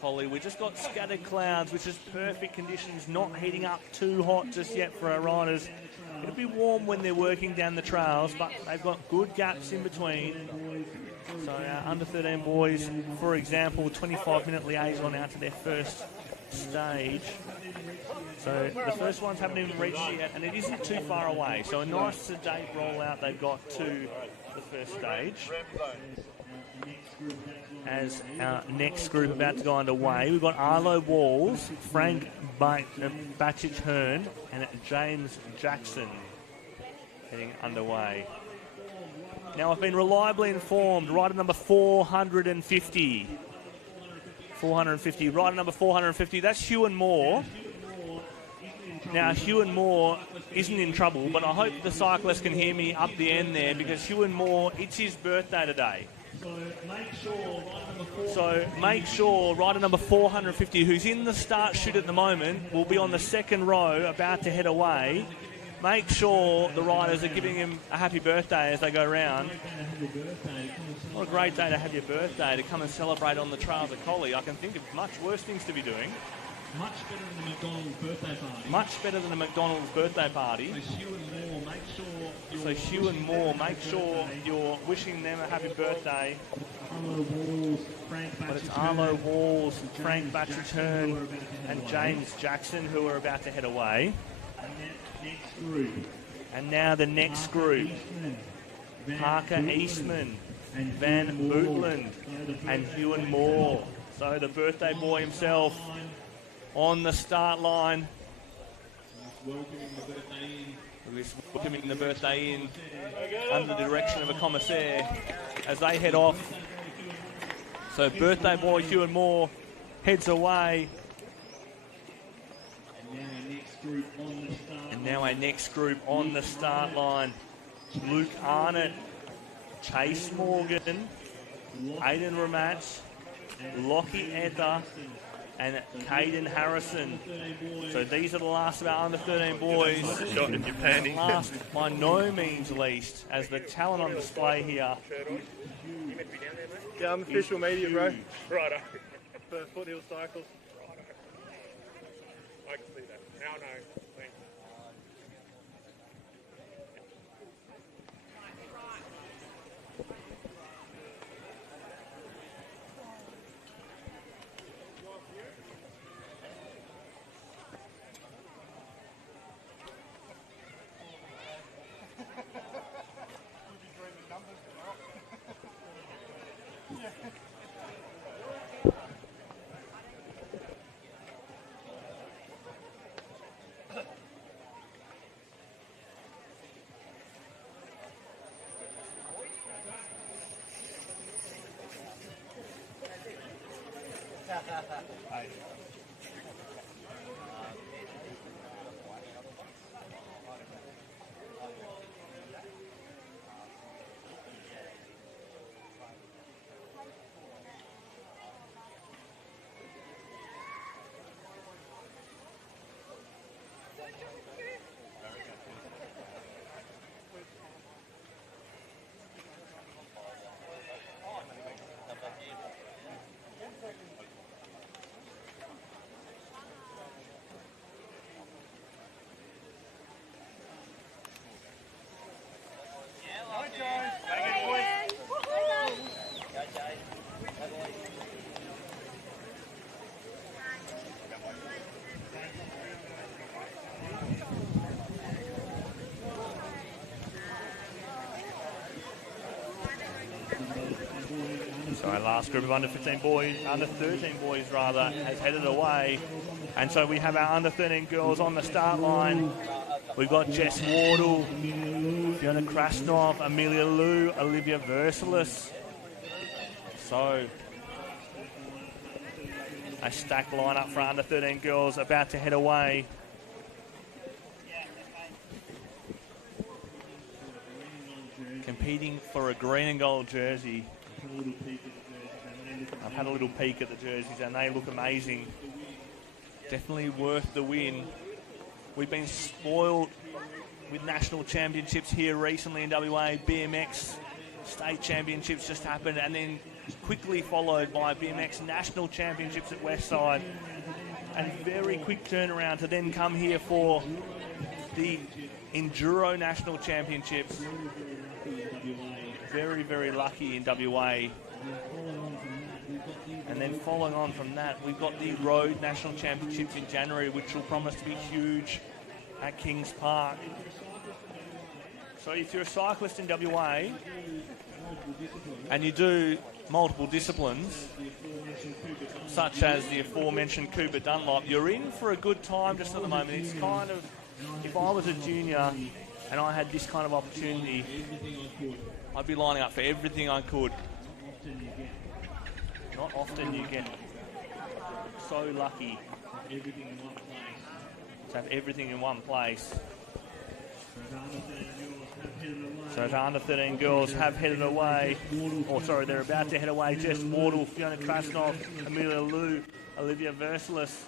Collie, we just got scattered clouds, which is perfect conditions, not heating up too hot just yet for our riders. It'll be warm when they're working down the trails, but they've got good gaps in between. So our under 13 boys, for example, 25-minute liaison out to their first stage. So the first ones haven't even reached yet, and it isn't too far away. So a nice sedate rollout they've got to the first stage. As our next group about to go underway, we've got Arlo Walls, Frank Bachich Hearn, and James Jackson heading underway. Now, I've been reliably informed, rider number 450. 450, rider number 450, that's Hugh and Moore. Now, Hewan Moore isn't in trouble, but I hope the cyclist can hear me up the end there, because Hewan Moore, it's his birthday today. So make sure rider number 450, who's in the start chute at the moment, will be on the second row about to head away. Make sure the riders are giving him a happy birthday as they go round. What a great day to have your birthday, to come and celebrate on the trails of Collie. I can think of much worse things to be doing. Much better than a McDonald's birthday party. Much better than a McDonald's birthday party. So Hewan Moore, make sure you're wishing them a happy birthday. But it's Arlo Walls, Frank Batcherturn, and James Jackson who are about to head away. And now the next group. Parker Eastman, Van Bootland, and Hewan Moore. So the birthday boy himself on the start line. He's welcoming the birthday in under the direction of a commissaire as they head off. So birthday boy Hewan Moore heads away. And now our next group on the start line. Luke Arnott, Chase Morgan, Aidan Ramatz, Lockie Ether, and Caden Harrison. So these are the last of our under 13 boys. Shot in your panty. Last, by no means least, as the talent on display here. Yeah, I'm official media, bro. Righto. For Foothill Cycles. Righto. I can see that. Now no. Thanks. So our last group of under 15 boys, under 13 boys rather, has headed away. And so we have our under 13 girls on the start line. We've got Jess Wardle, Fiona Krasnov, Amelia Liu, Olivia Versalis. So a stacked lineup for under 13 girls about to head away. Competing for a green and gold jersey. I've had a little peek at the jerseys and they look amazing. Definitely worth the win. We've been spoiled with national championships here recently in WA. BMX state championships just happened and then quickly followed by BMX national championships at Westside. And very quick turnaround to then come here for the Enduro national championships. Very, very lucky in WA. And then following on from that, we've got the Road National Championships in January, which will promise to be huge at Kings Park. So if you're a cyclist in WA and you do multiple disciplines, such as the aforementioned Cooper Dunlop, you're in for a good time just at the moment. It's kind of, if I was a junior and I had this kind of opportunity, I'd be lining up for everything I could. Not often you get so lucky. to have everything in one place. So the under 13 girls have headed away, or sorry, they're about to head away. Jess Wardle, Fiona Krasnov, Amelia Liu, Olivia Versalis.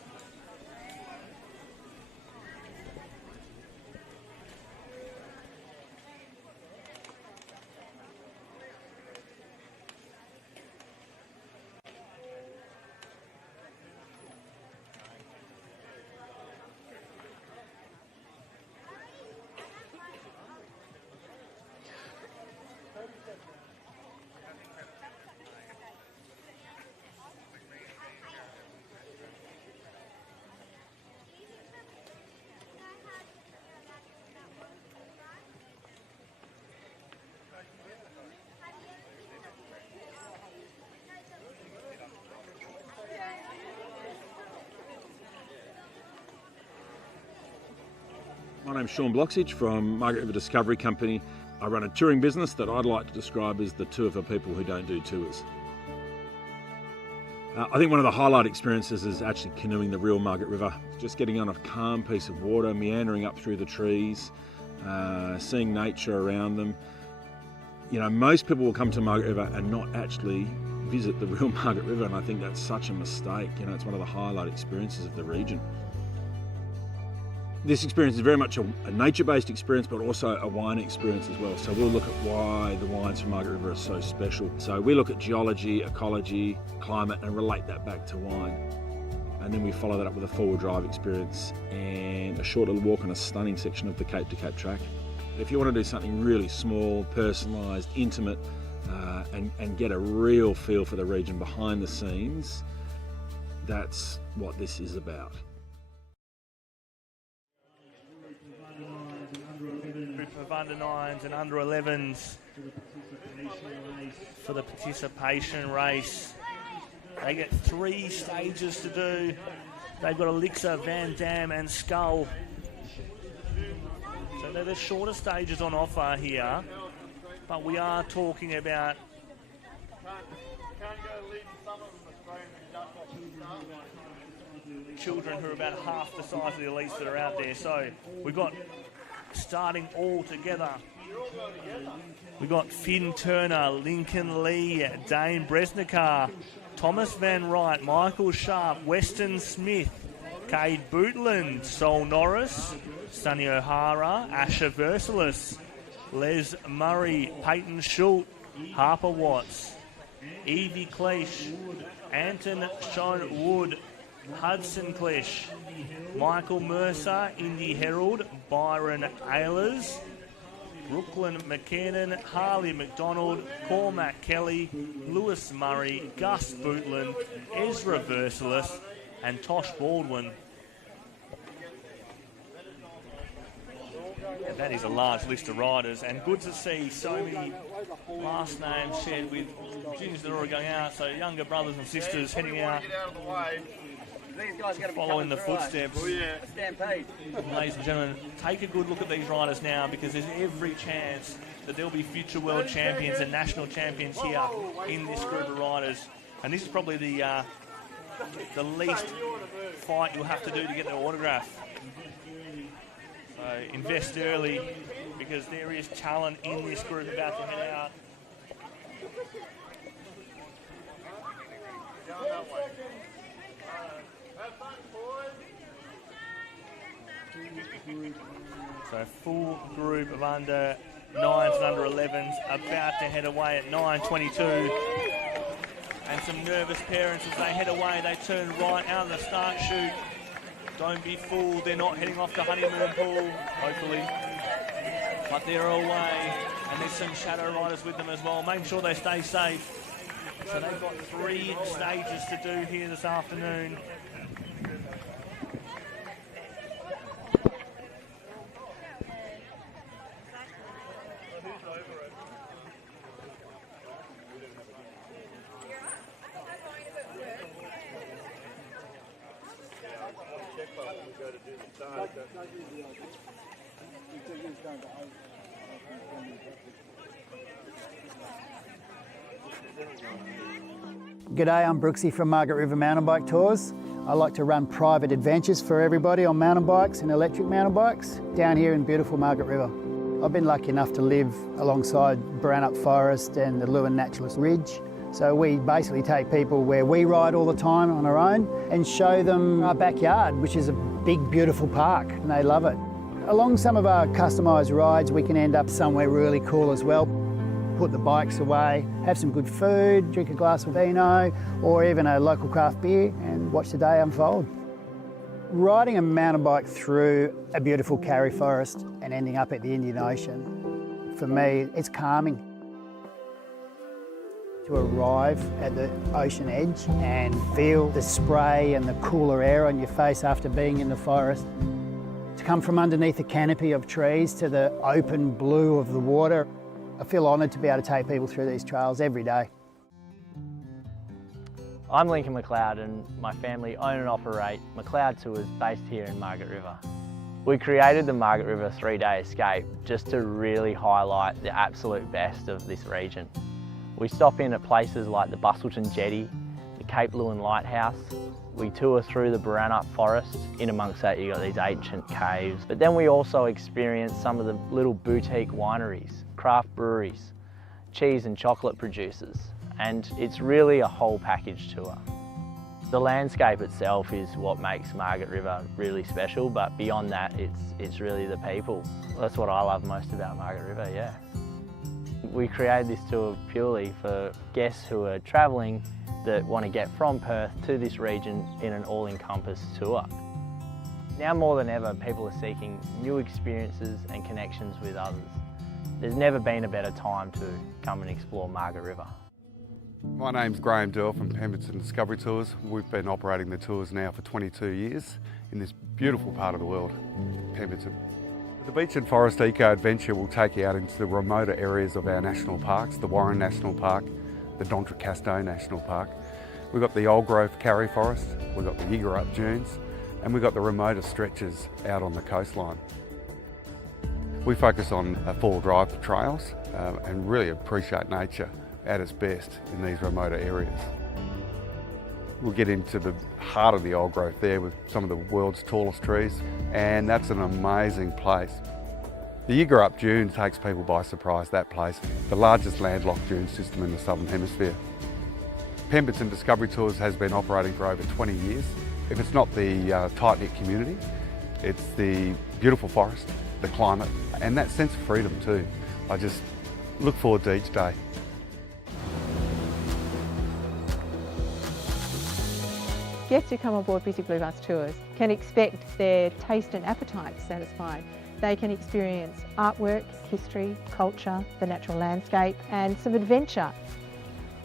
My name's Sean Bloxage from Margaret River Discovery Company. I run a touring business that I'd like to describe as the tour for people who don't do tours. I think one of the highlight experiences is actually canoeing the real Margaret River. Just getting on a calm piece of water, meandering up through the trees, seeing nature around them. You know, most people will come to Margaret River and not actually visit the real Margaret River, and I think that's such a mistake. You know, it's one of the highlight experiences of the region. This experience is very much a nature-based experience, but also a wine experience as well. So we'll look at why the wines from Margaret River are so special. So we look at geology, ecology, climate, and relate that back to wine. And then we follow that up with a four-wheel drive experience and a short little walk on a stunning section of the Cape to Cape track. If you want to do something really small, personalised, intimate, and get a real feel for the region behind the scenes, that's what this is about. Group of under 9s and under 11s for the participation race. They get 3 stages to do. They've got Elixir, Van Dam and Skull. So they're the shorter stages on offer here, but we are talking about children who are about half the size of the elites that are out there. So we've got, starting all together, we've got Finn Turner, Lincoln Lee, Dane Bresnikar, Thomas Van Wright, Michael Sharp, Weston Smith, Cade Bootland, Sol Norris, Sunny O'Hara, Asher Versalis, Les Murray, Peyton Schult, Harper Watts, Evie Cleish, Anton Sean Wood, Hudson Cleish, Michael Mercer, Indy Herald, Byron Ehlers, Brooklyn McKinnon, Harley McDonald, Cormac Kelly, Lewis Murray, Gus Bootland, Ezra Versalis and Tosh Baldwin. And that is a large list of riders, and good to see so many last names shared with juniors that are already going out, so younger brothers and sisters heading out, following the footsteps. Ladies and gentlemen, take a good look at these riders now, because there's every chance that there'll be future world champions and national champions here in this group of riders. And this is probably the least fight you'll have to do to get their autograph. So invest early, because there is talent in this group about to head out. So full group of under 9s and under 11s about to head away at 9:22. And some nervous parents as they head away. They turn right out of the start chute. Don't be fooled, they're not heading off to Honeymoon Pool, hopefully. But they're away, and there's some shadow riders with them as well, making sure they stay safe. So they've got 3 stages to do here this afternoon. G'day, I'm Brooksy from Margaret River Mountain Bike Tours. I like to run private adventures for everybody on mountain bikes and electric mountain bikes down here in beautiful Margaret River. I've been lucky enough to live alongside Brannup Forest and the Lewin Naturalist Ridge. So we basically take people where we ride all the time on our own and show them our backyard, which is a big, beautiful park, and they love it. Along some of our customised rides, we can end up somewhere really cool as well. Put the bikes away, have some good food, drink a glass of vino, or even a local craft beer and watch the day unfold. Riding a mountain bike through a beautiful karri forest and ending up at the Indian Ocean, for me, it's calming. To arrive at the ocean edge and feel the spray and the cooler air on your face after being in the forest. To come from underneath a canopy of trees to the open blue of the water. I feel honoured to be able to take people through these trails every day. I'm Lincoln McLeod and my family own and operate McLeod Tours based here in Margaret River. We created the Margaret River 3-day escape just to really highlight the absolute best of this region. We stop in at places like the Bustleton Jetty, the Cape Lewin Lighthouse. We tour through the Brannup Forest. In amongst that you've got these ancient caves. But then we also experience some of the little boutique wineries, craft breweries, cheese and chocolate producers. And it's really a whole package tour. The landscape itself is what makes Margaret River really special, but beyond that it's really the people. That's what I love most about Margaret River, yeah. We created this tour purely for guests who are travelling that want to get from Perth to this region in an all-encompass tour. Now more than ever, people are seeking new experiences and connections with others. There's never been a better time to come and explore Margaret River. My name's Graham Durr from Pemberton Discovery Tours. We've been operating the tours now for 22 years in this beautiful part of the world, Pemberton. The Beach and Forest Eco Adventure will take you out into the remoter areas of our national parks, the Warren National Park, the D'Entrecasteaux National Park. We've got the Old Grove Karri Forest, we've got the Yigurup Dunes, and we've got the remoter stretches out on the coastline. We focus on four-wheel drive trails and really appreciate nature at its best in these remoter areas. We'll get into the heart of the old growth there with some of the world's tallest trees, and that's an amazing place. The Yigurup Dune takes people by surprise, that place, the largest landlocked dune system in the Southern Hemisphere. Pemberton Discovery Tours has been operating for over 20 years. If it's not the tight-knit community, it's the beautiful forest, the climate, and that sense of freedom too. I just look forward to each day. Guests who come on board Busy Blue Bus Tours can expect their taste and appetite satisfied. They can experience artwork, history, culture, the natural landscape and some adventure.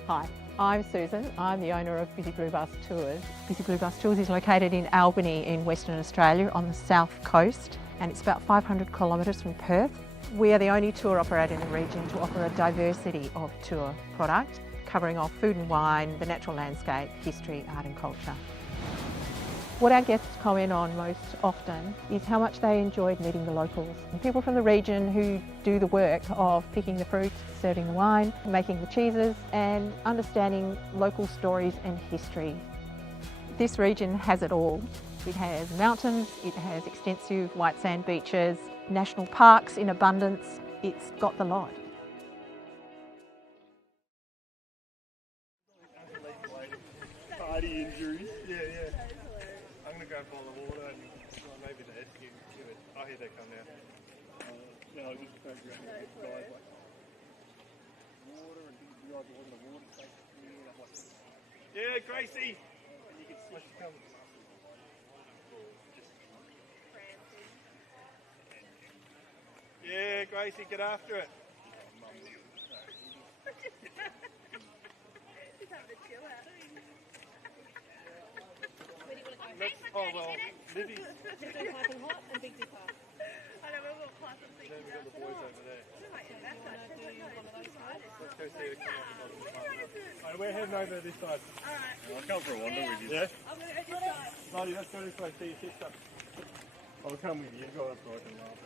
Hi, I'm Susan. I'm the owner of Busy Blue Bus Tours. Busy Blue Bus Tours is located in Albany in Western Australia on the south coast, and it's about 500 kilometres from Perth. We are the only tour operator in the region to offer a diversity of tour product, covering off food and wine, the natural landscape, history, art and culture. What our guests comment on most often is how much they enjoyed meeting the locals. People from the region who do the work of picking the fruit, serving the wine, making the cheeses and understanding local stories and history. This region has it all. It has mountains, it has extensive white sand beaches, national parks in abundance. It's got the lot. Party injuries, yeah. I'm going to go boil the water and maybe the head give it. Oh, here they come now. No, just don't go around with guys like water and you guys are the water. Yeah, Gracie! And you can see come. Yeah, Gracie, get after it. Just having a chill out. Oh well, Libby's. Big dip piping hot and big dip up. I know, we'll class them things. Then we've got the boys over there. Let's go see the camp. We're heading over this side. Alright. I'll come for a wander with you. Yeah? I'm going to go this side. Marty, let's go this way, see your sister. I'll come with you, go up so I can laugh.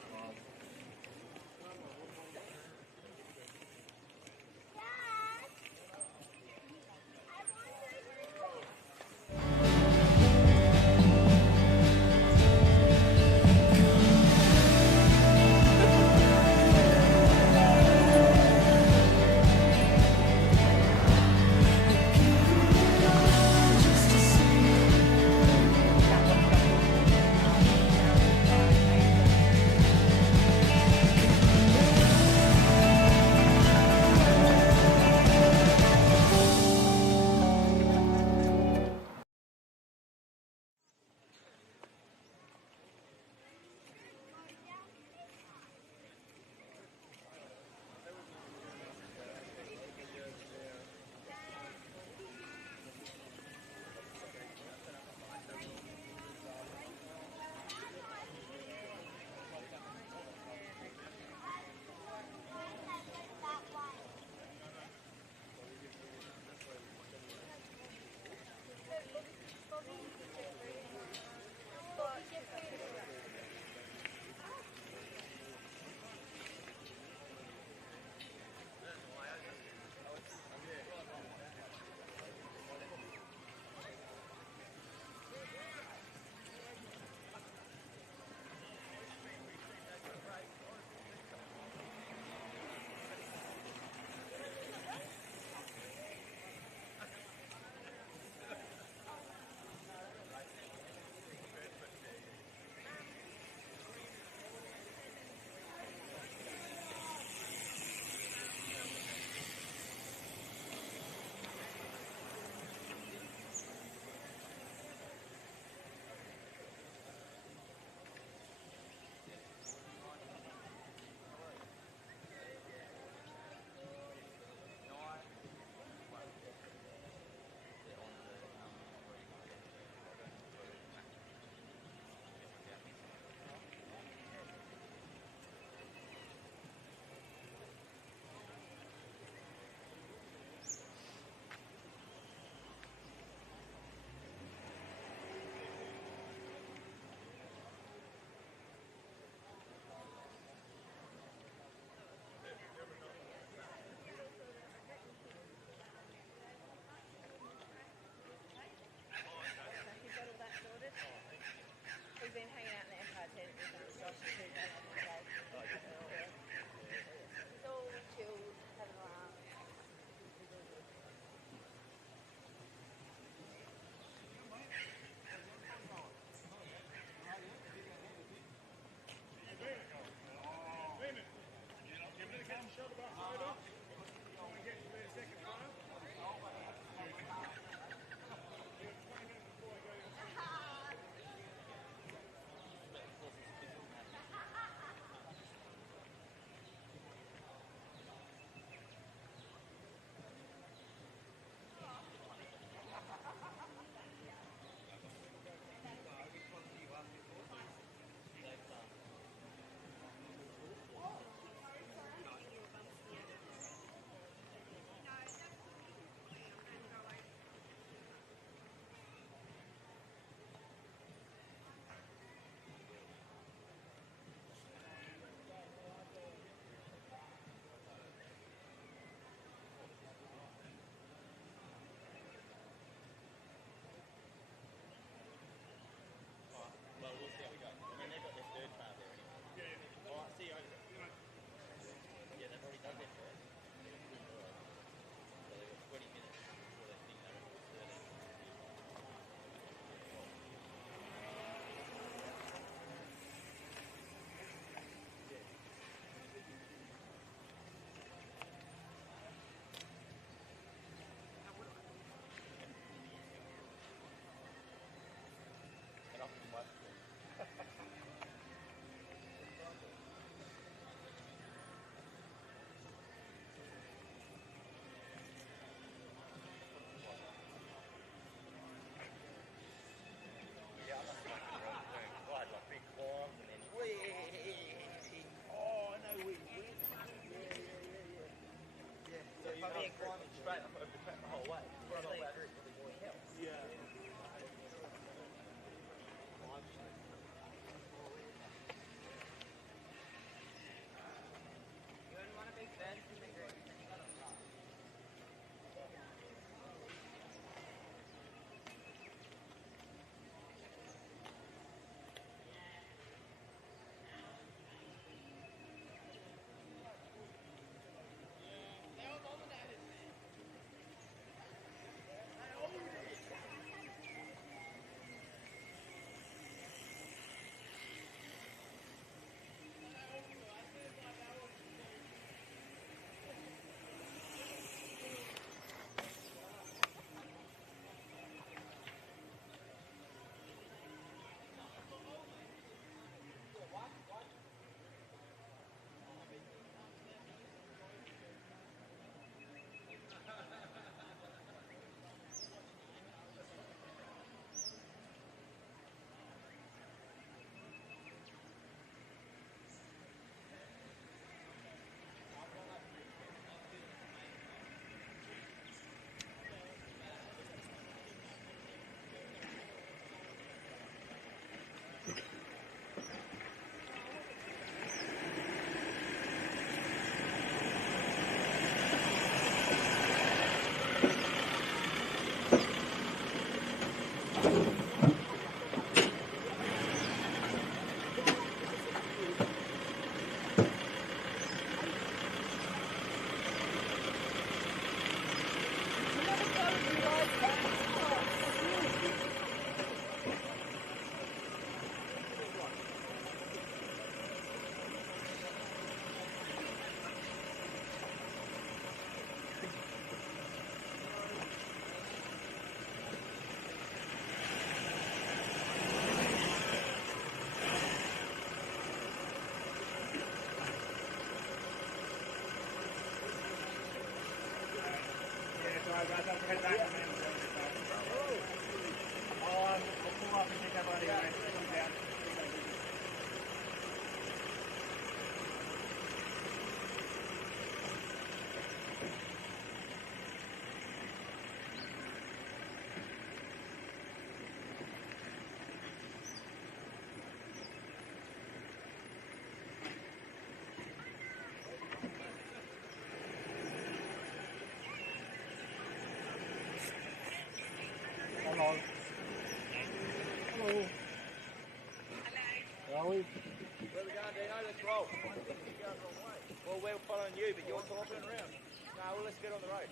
well, let's get on the road.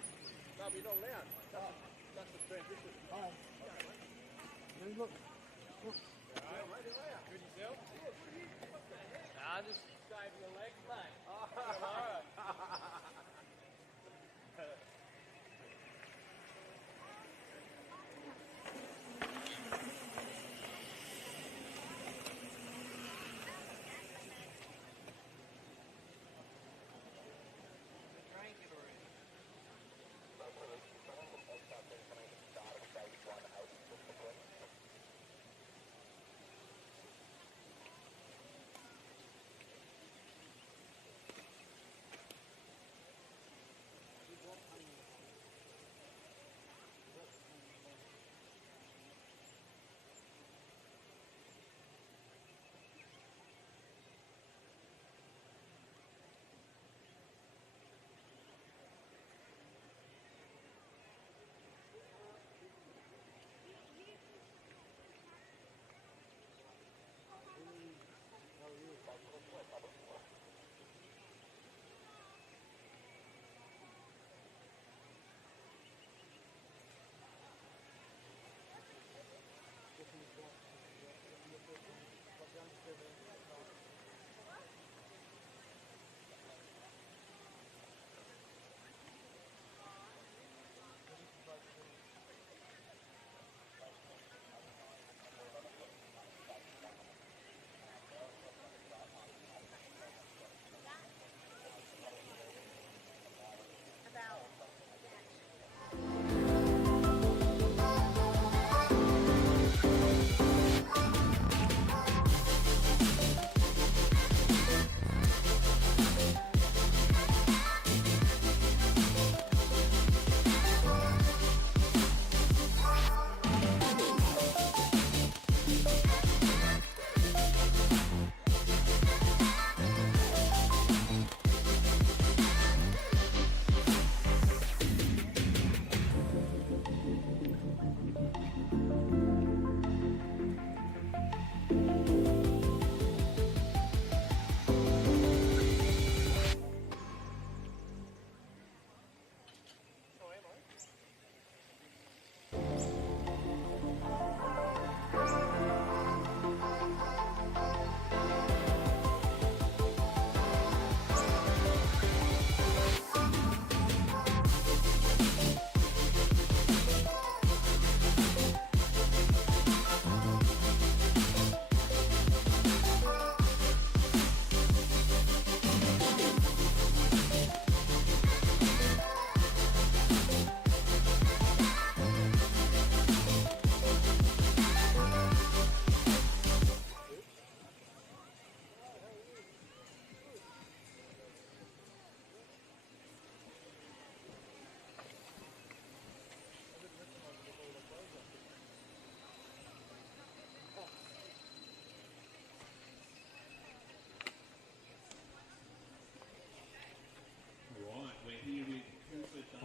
No, but you're not allowed. That's the transition. Oh. Look. Good yourself? Nah, just save your legs, mate. Tomorrow.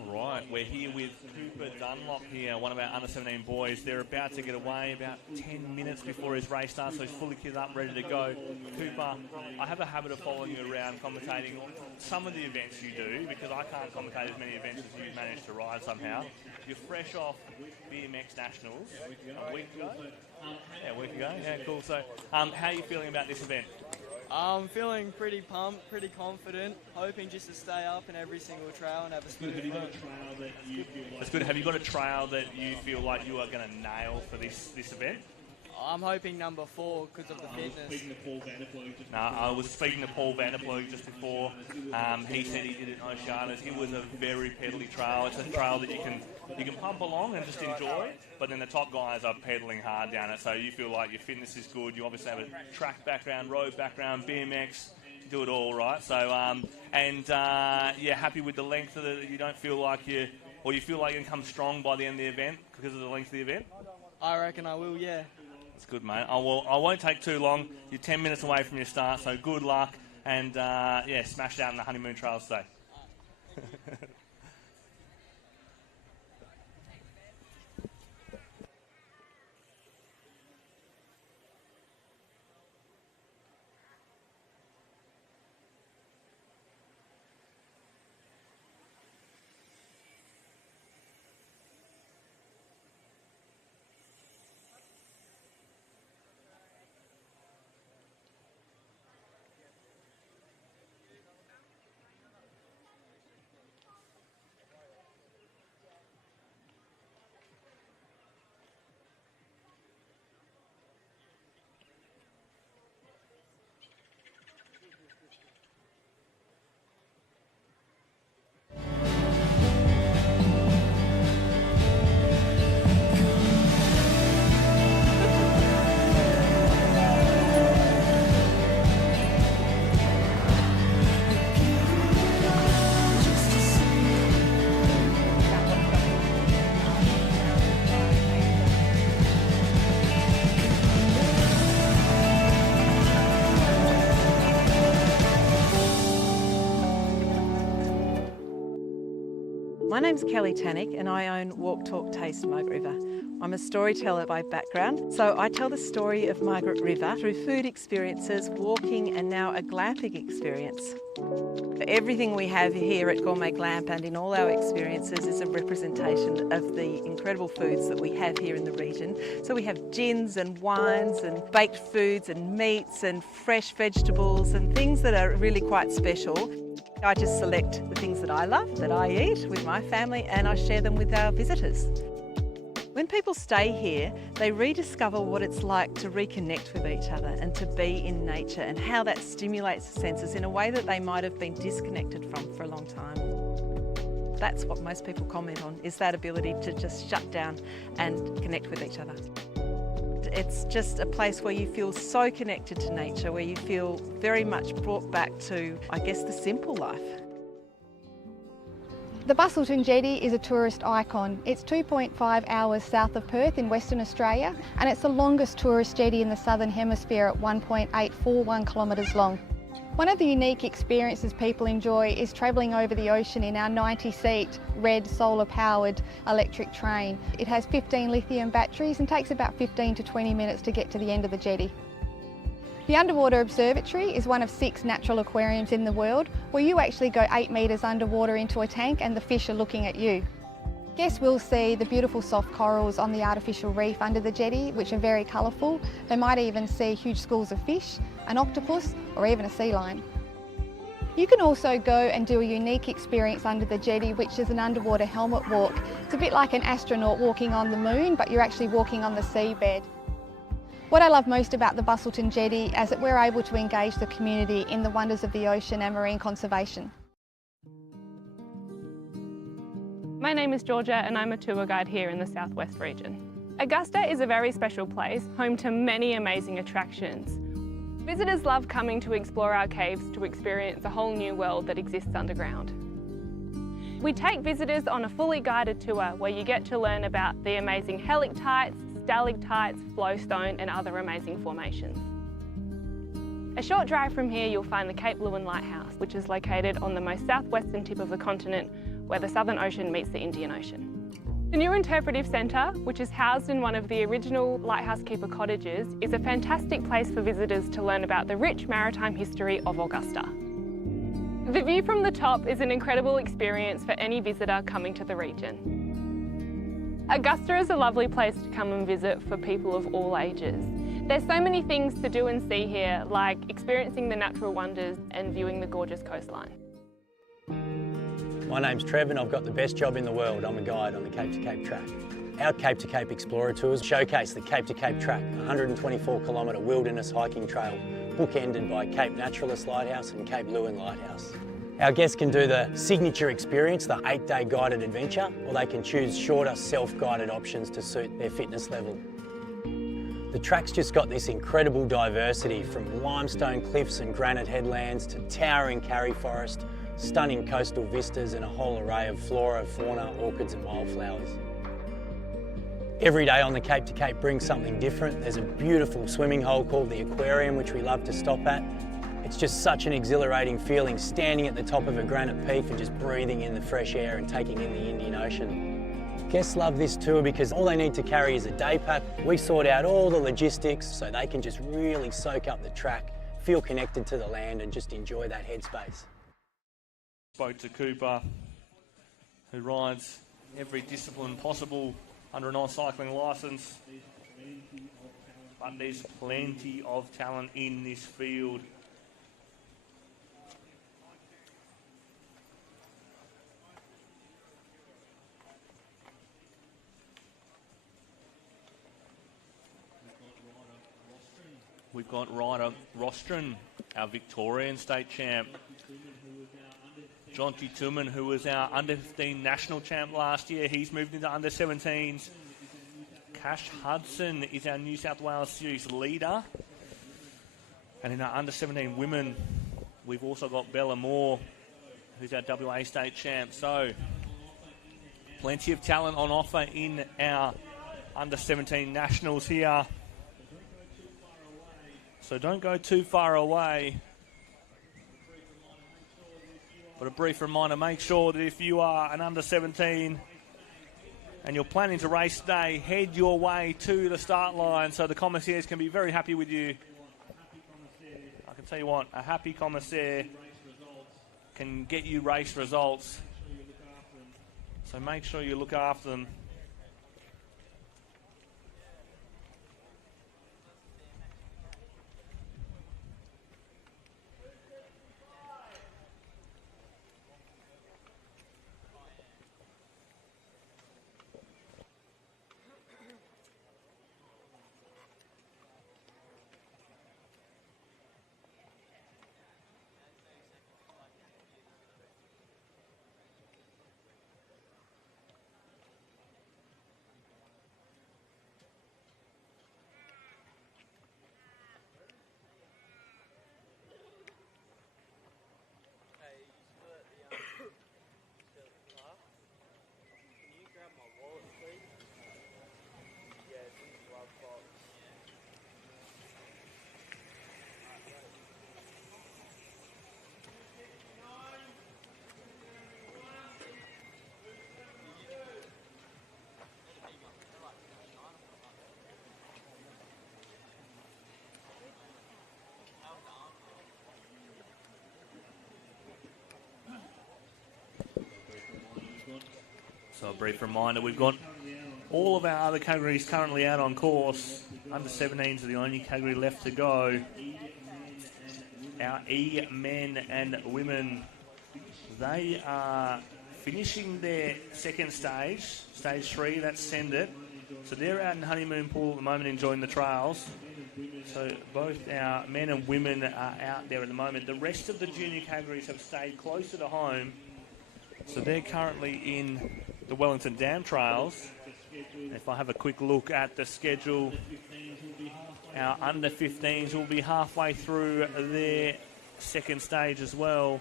Right, we're here with Cooper Dunlop here, one of our under-17 boys. They're about to get away about 10 minutes before his race starts, so he's fully kitted up, ready to go. Cooper, I have a habit of following you around, commentating some of the events you do, because I can't commentate as many events as you've managed to ride somehow. You're fresh off BMX Nationals a week ago? Yeah, a week ago. Yeah, cool. So, how are you feeling about this event? I'm feeling pretty pumped, pretty confident, hoping just to stay up in every single trail and have a smooth flow. That's good. Have you got a trail that you feel like you are going to nail for this event? I'm hoping number 4 because of the fitness. No, I was speaking to Paul Vanderploeg just before. He said he did it in Oceania. It was a very pedally trail. It's a trail that you can pump along and just enjoy, but then the top guys are pedaling hard down it, so you feel like your fitness is good. You obviously have a track background, road background, BMX, you do it all, right? So, yeah, happy with the length of it. You don't feel like you feel like you can come strong by the end of the event because of the length of the event? I reckon I will, yeah. That's good, mate. I won't take too long. You're 10 minutes away from your start, so good luck. And, yeah, smash it out in the honeymoon trails today. My name's Kelly Tannick and I own Walk, Talk, Taste Margaret River. I'm a storyteller by background, so I tell the story of Margaret River through food experiences, walking and now a glamping experience. Everything we have here at Gourmet Glamp and in all our experiences is a representation of the incredible foods that we have here in the region. So we have gins and wines and baked foods and meats and fresh vegetables and things that are really quite special. I just select the things that I love, that I eat with my family, and I share them with our visitors. When people stay here, they rediscover what it's like to reconnect with each other and to be in nature and how that stimulates the senses in a way that they might have been disconnected from for a long time. That's what most people comment on, is that ability to just shut down and connect with each other. It's just a place where you feel so connected to nature, where you feel very much brought back to, I guess, the simple life. The Bustleton Jetty is a tourist icon. It's 2.5 hours south of Perth in Western Australia, and it's the longest tourist jetty in the Southern Hemisphere at 1.841 kilometres long. One of the unique experiences people enjoy is travelling over the ocean in our 90-seat red solar-powered electric train. It has 15 lithium batteries and takes about 15 to 20 minutes to get to the end of the jetty. The Underwater Observatory is one of 6 natural aquariums in the world where you actually go 8 metres underwater into a tank and the fish are looking at you. Guests will see the beautiful soft corals on the artificial reef under the jetty, which are very colourful. They might even see huge schools of fish, an octopus or even a sea lion. You can also go and do a unique experience under the jetty, which is an underwater helmet walk. It's a bit like an astronaut walking on the moon, but you're actually walking on the seabed. What I love most about the Bustleton Jetty is that we're able to engage the community in the wonders of the ocean and marine conservation. My name is Georgia and I'm a tour guide here in the southwest region. Augusta is a very special place, home to many amazing attractions. Visitors love coming to explore our caves to experience a whole new world that exists underground. We take visitors on a fully guided tour where you get to learn about the amazing helictites, stalactites, flowstone and other amazing formations. A short drive from here you'll find the Cape Leeuwin Lighthouse, which is located on the most southwestern tip of the continent where the Southern Ocean meets the Indian Ocean. The new Interpretive Centre, which is housed in one of the original lighthouse keeper cottages, is a fantastic place for visitors to learn about the rich maritime history of Augusta. The view from the top is an incredible experience for any visitor coming to the region. Augusta is a lovely place to come and visit for people of all ages. There's so many things to do and see here, like experiencing the natural wonders and viewing the gorgeous coastline. My name's Trev and I've got the best job in the world. I'm a guide on the Cape to Cape track. Our Cape to Cape Explorer tours showcase the Cape to Cape track, a 124-kilometre wilderness hiking trail, bookended by Cape Naturalist Lighthouse and Cape Leeuwin Lighthouse. Our guests can do the signature experience, the 8-day guided adventure, or they can choose shorter self-guided options to suit their fitness level. The track's just got this incredible diversity, from limestone cliffs and granite headlands to towering karri forest, stunning coastal vistas and a whole array of flora, fauna, orchids and wildflowers. Every day on the Cape to Cape brings something different. There's a beautiful swimming hole called the Aquarium, which we love to stop at. It's just such an exhilarating feeling standing at the top of a granite peak and just breathing in the fresh air and taking in the Indian Ocean. Guests love this tour because all they need to carry is a day pack. We sort out all the logistics so they can just really soak up the track, feel connected to the land and just enjoy that headspace. Spoke to Cooper, who rides every discipline possible under an AusCycling licence. But there's plenty of talent in this field. We've got rider Rostron, our Victorian state champ. Jonty Tillman, who was our under-15 national champ last year, he's moved into under-17s. Cash Hudson is our New South Wales series leader. And in our under-17 women, we've also got Bella Moore, who's our WA state champ. So, plenty of talent on offer in our under-17 nationals here. So don't go too far away. But a brief reminder, make sure that if you are an under 17 and you're planning to race today, head your way to the start line so the commissaires can be very happy with you. I can tell you what, a happy commissaire can get you race results. So make sure you look after them. So a brief reminder, we've got all of our other categories currently out on course. Under 17s are the only category left to go. Our E men and women, they are finishing their second stage, stage 3, that's Send It. So they're out in Honeymoon Pool at the moment enjoying the trails. So both our men and women are out there at the moment. The rest of the junior categories have stayed closer to home. So they're currently in the Wellington Dam Trails. If I have a quick look at the schedule, our under 15s will be halfway through their second stage as well.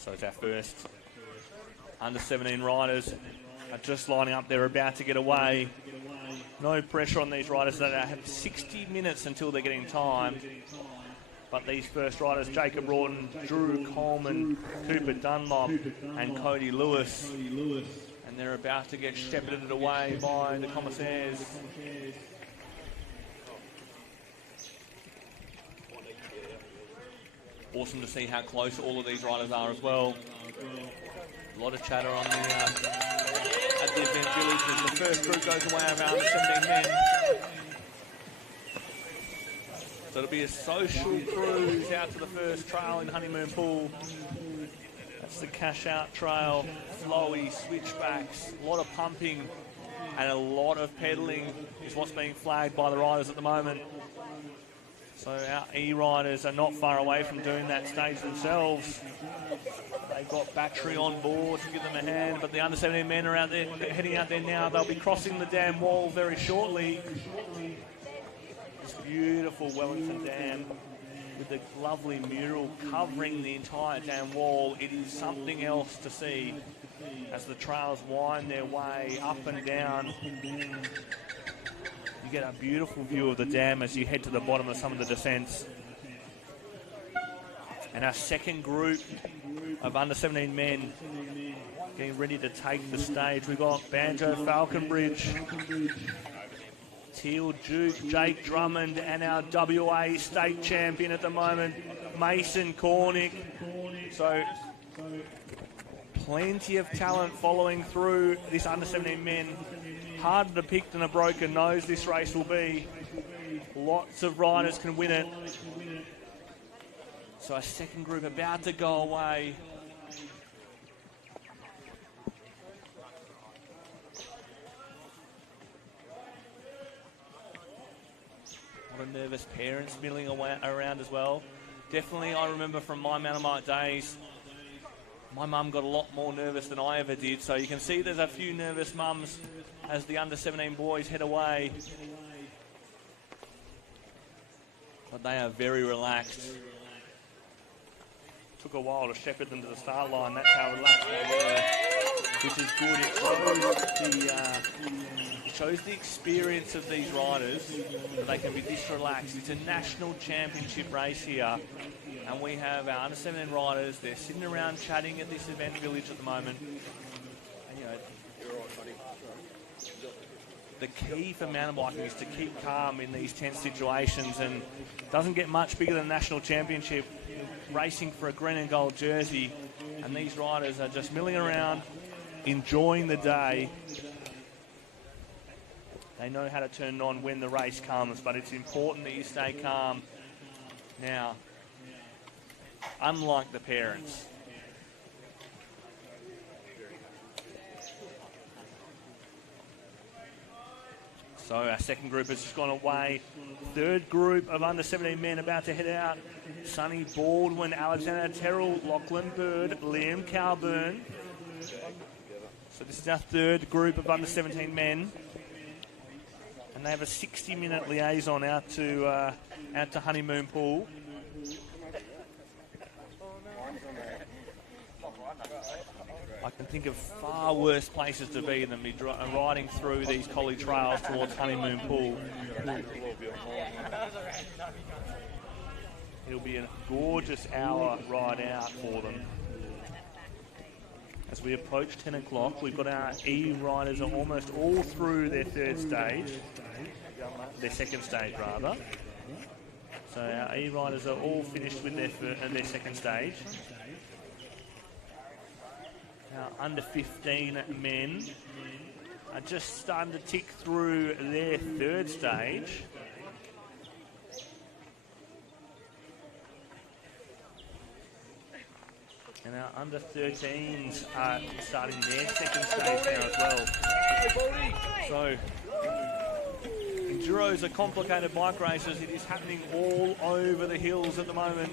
So it's our first under 17 riders are just lining up. They're about to get away. No pressure on these riders. They have 60 minutes until they're getting timed. But these first riders, Jacob Rawton, Drew Coleman, Cooper Dunlop and Cody Lewis. And they're about to get shepherded away by the commissaires. Awesome to see how close all of these riders are as well. A lot of chatter on the at the event village as the first group goes away around the 17 men. So it'll be a social cruise out to the first trail in Honeymoon Pool. That's the cash out trail, flowy, switchbacks, a lot of pumping and a lot of pedalling is what's being flagged by the riders at the moment. So our E-riders are not far away from doing that stage themselves. They've got battery on board to give them a hand, but the under 17 men are out there, heading out there now. They'll be crossing the dam wall very shortly. This beautiful Wellington Dam with the lovely mural covering the entire dam wall. It is something else to see as the trails wind their way up and down. You get a beautiful view of the dam as you head to the bottom of some of the descents. And our second group of under 17 men getting ready to take the stage. We've got Banjo Falconbridge, Teal Duke, Jake Drummond, and our WA state champion at the moment, Mason Cornick. So plenty of talent following through this under 17 men. Harder to pick than a broken nose this race will be. Lots of riders can win it. So our second group about to go away. A lot of nervous parents milling around as well. Definitely, I remember from my mountain bike days, my mum got a lot more nervous than I ever did. So you can see there's a few nervous mums as the under-17 boys head away. But they are very relaxed. Took a while to shepherd them to the start line. That's how relaxed they were, which is good. It shows the experience of these riders, that they can be this relaxed. It's a national championship race here, and we have our under-17 riders. They're sitting around chatting at this event village at the moment. And, you know, the key for mountain biking is to keep calm in these tense situations, and it doesn't get much bigger than national championship. Racing for a green and gold jersey, and these riders are just milling around, enjoying the day. They know how to turn it on when the race comes, but it's important that you stay calm. Now, unlike the parents, so our second group has just gone away. Third group of under-17 men about to head out. Sonny Baldwin, Alexander Terrell, Lachlan Bird, Liam Calburn. So this is our third group of under-17 men. And they have a 60-minute liaison out to Honeymoon Pool. I can think of far worse places to be than be riding through these collie trails towards Honeymoon Pool. It'll be a gorgeous hour ride out for them. As we approach 10 o'clock, we've got our E riders are almost all through their second stage rather. So our E riders are all finished with their second stage. Our under 15 men are just starting to tick through their third stage. And our under 13s are starting their second stage now as well. So, Enduro's are complicated bike races. It is happening all over the hills at the moment.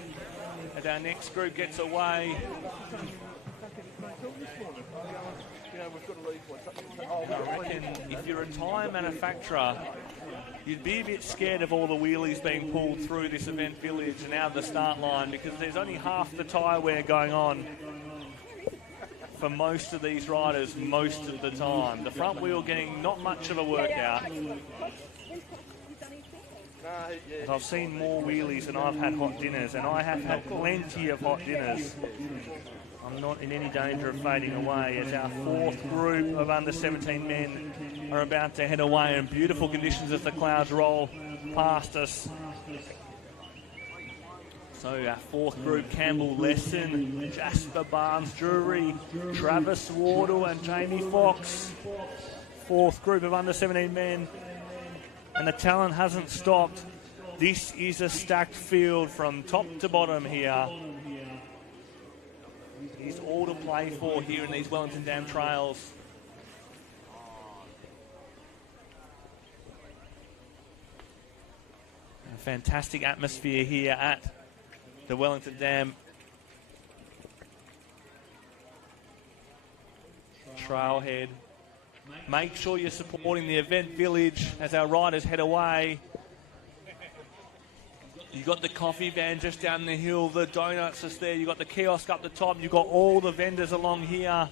As our next group gets away. I reckon if you're a tyre manufacturer, you'd be a bit scared of all the wheelies being pulled through this event village and out of the start line, because there's only half the tyre wear going on for most of these riders most of the time. The front wheel getting not much of a workout. But I've seen more wheelies and I've had hot dinners, and I have had plenty of hot dinners. I'm not in any danger of fading away as our fourth group of under 17 men are about to head away in beautiful conditions as the clouds roll past us. So our fourth group, Campbell Lesson, Jasper Barnes-Drury, Travis Wardle and Jamie Fox. Fourth group of under 17 men. And the talent hasn't stopped. This is a stacked field from top to bottom here. It's all to play for here in these Wellington Dam trails. A fantastic atmosphere here at the Wellington Dam trailhead. Make sure you're supporting the event village as our riders head away. You've got the coffee van just down the hill, the donuts is there, you've got the kiosk up the top, you've got all the vendors along here.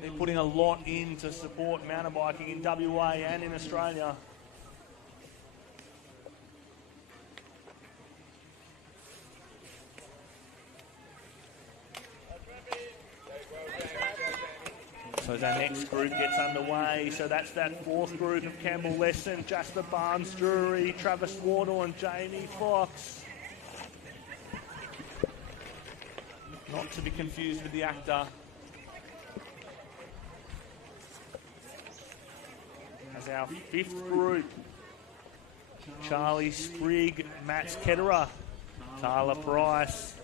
They're putting a lot in to support mountain biking in WA and in Australia. So as our next group gets underway, so that's that fourth group of Campbell Lesson, Jasper Barnes-Drury, Travis Wardle and Jamie Fox. Not to be confused with the actor. As our fifth group, Charlie Sprigg, Matt Ketterer, Tyler Price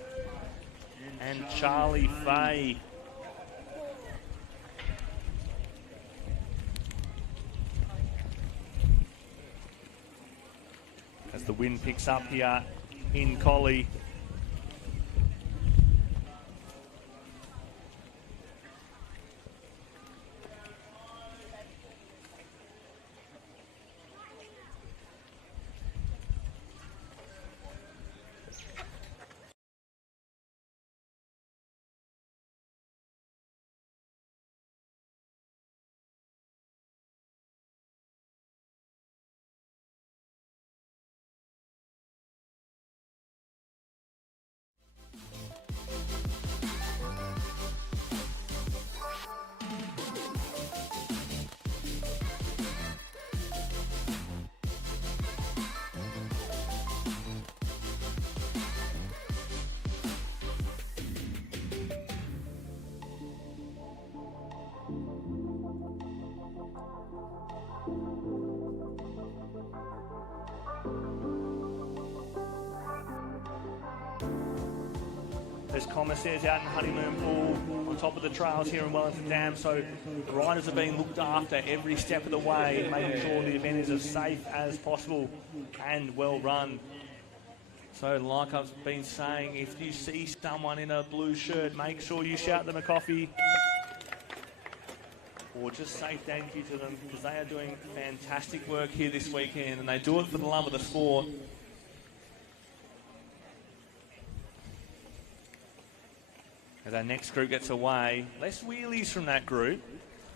and Charlie Fay. As the wind picks up here in Collie. There's commissaires out in Honeymoon Pool on top of the trails here in Wellington Dam, so riders are being looked after every step of the way, making sure the event is as safe as possible and well run. So like I've been saying, if you see someone in a blue shirt, make sure you shout them a coffee or just say thank you to them, because they are doing fantastic work here this weekend and they do it for the love of the sport. As our next group gets away, less wheelies from that group.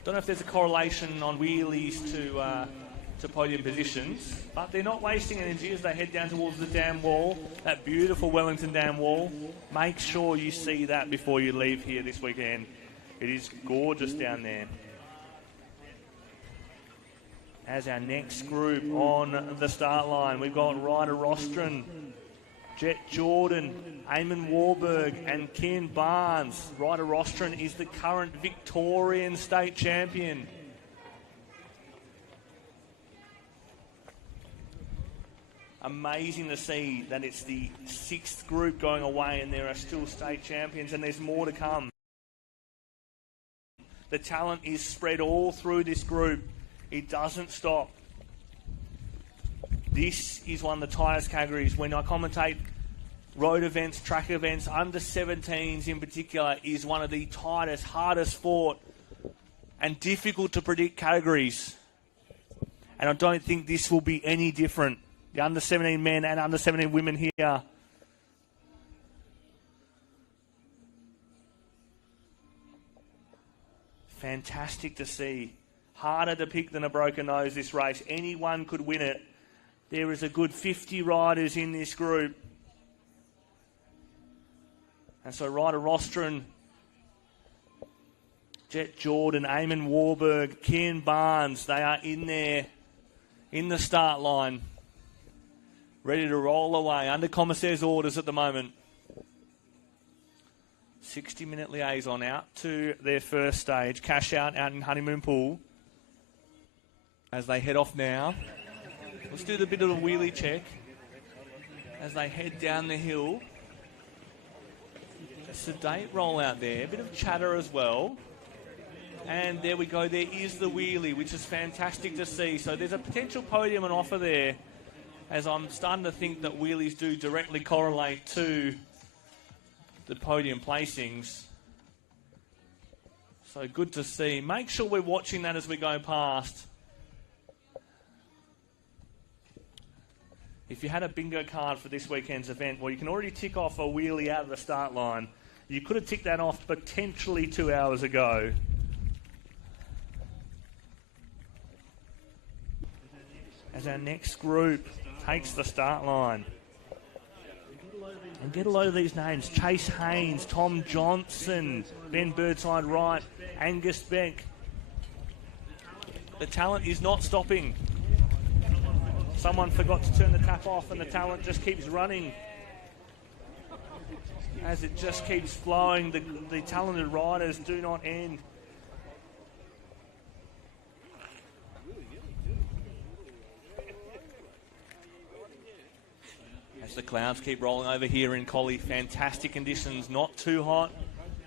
Don't know if there's a correlation on wheelies to podium positions, but they're not wasting energy as they head down towards the dam wall, that beautiful Wellington Dam wall. Make sure you see that before you leave here this weekend. It is gorgeous down there. As our next group on the start line, we've got Ryder Rostron, Jet Jordan, Eamon Warburg and Ken Barnes. Ryder Rostron is the current Victorian state champion. Amazing to see that it's the 6th group going away and there are still state champions and there's more to come. The talent is spread all through this group. It doesn't stop. This is one of the tightest categories. When I commentate road events, track events, under 17s in particular is one of the tightest, hardest fought and difficult to predict categories. And I don't think this will be any different. The under 17 men and under 17 women here. Fantastic to see. Harder to pick than a broken nose, this race. Anyone could win it. There is a good 50 riders in this group. And so Ryder Rostron, Jet Jordan, Eamon Warburg, Ken Barnes, they are in there in the start line, ready to roll away under commissaire's orders at the moment. 60-minute liaison out to their first stage. Cash out in Honeymoon Pool as they head off now. Let's do the bit of a wheelie check as they head down the hill. A sedate roll out there, a bit of chatter as well. And there we go, there is the wheelie, which is fantastic to see. So there's a potential podium on offer there, as I'm starting to think that wheelies do directly correlate to the podium placings. So good to see. Make sure we're watching that as we go past. If you had a bingo card for this weekend's event, well, you can already tick off a wheelie out of the start line. You could have ticked that off potentially 2 hours ago. As our next group takes the start line. And get a load of these names. Chase Haynes, Tom Johnson, Ben Birdside Wright, Angus Beck. The talent is not stopping. Someone forgot to turn the tap off and the talent just keeps running. As it just keeps flowing, the talented riders do not end. As the clouds keep rolling over here in Collie. Fantastic conditions, not too hot.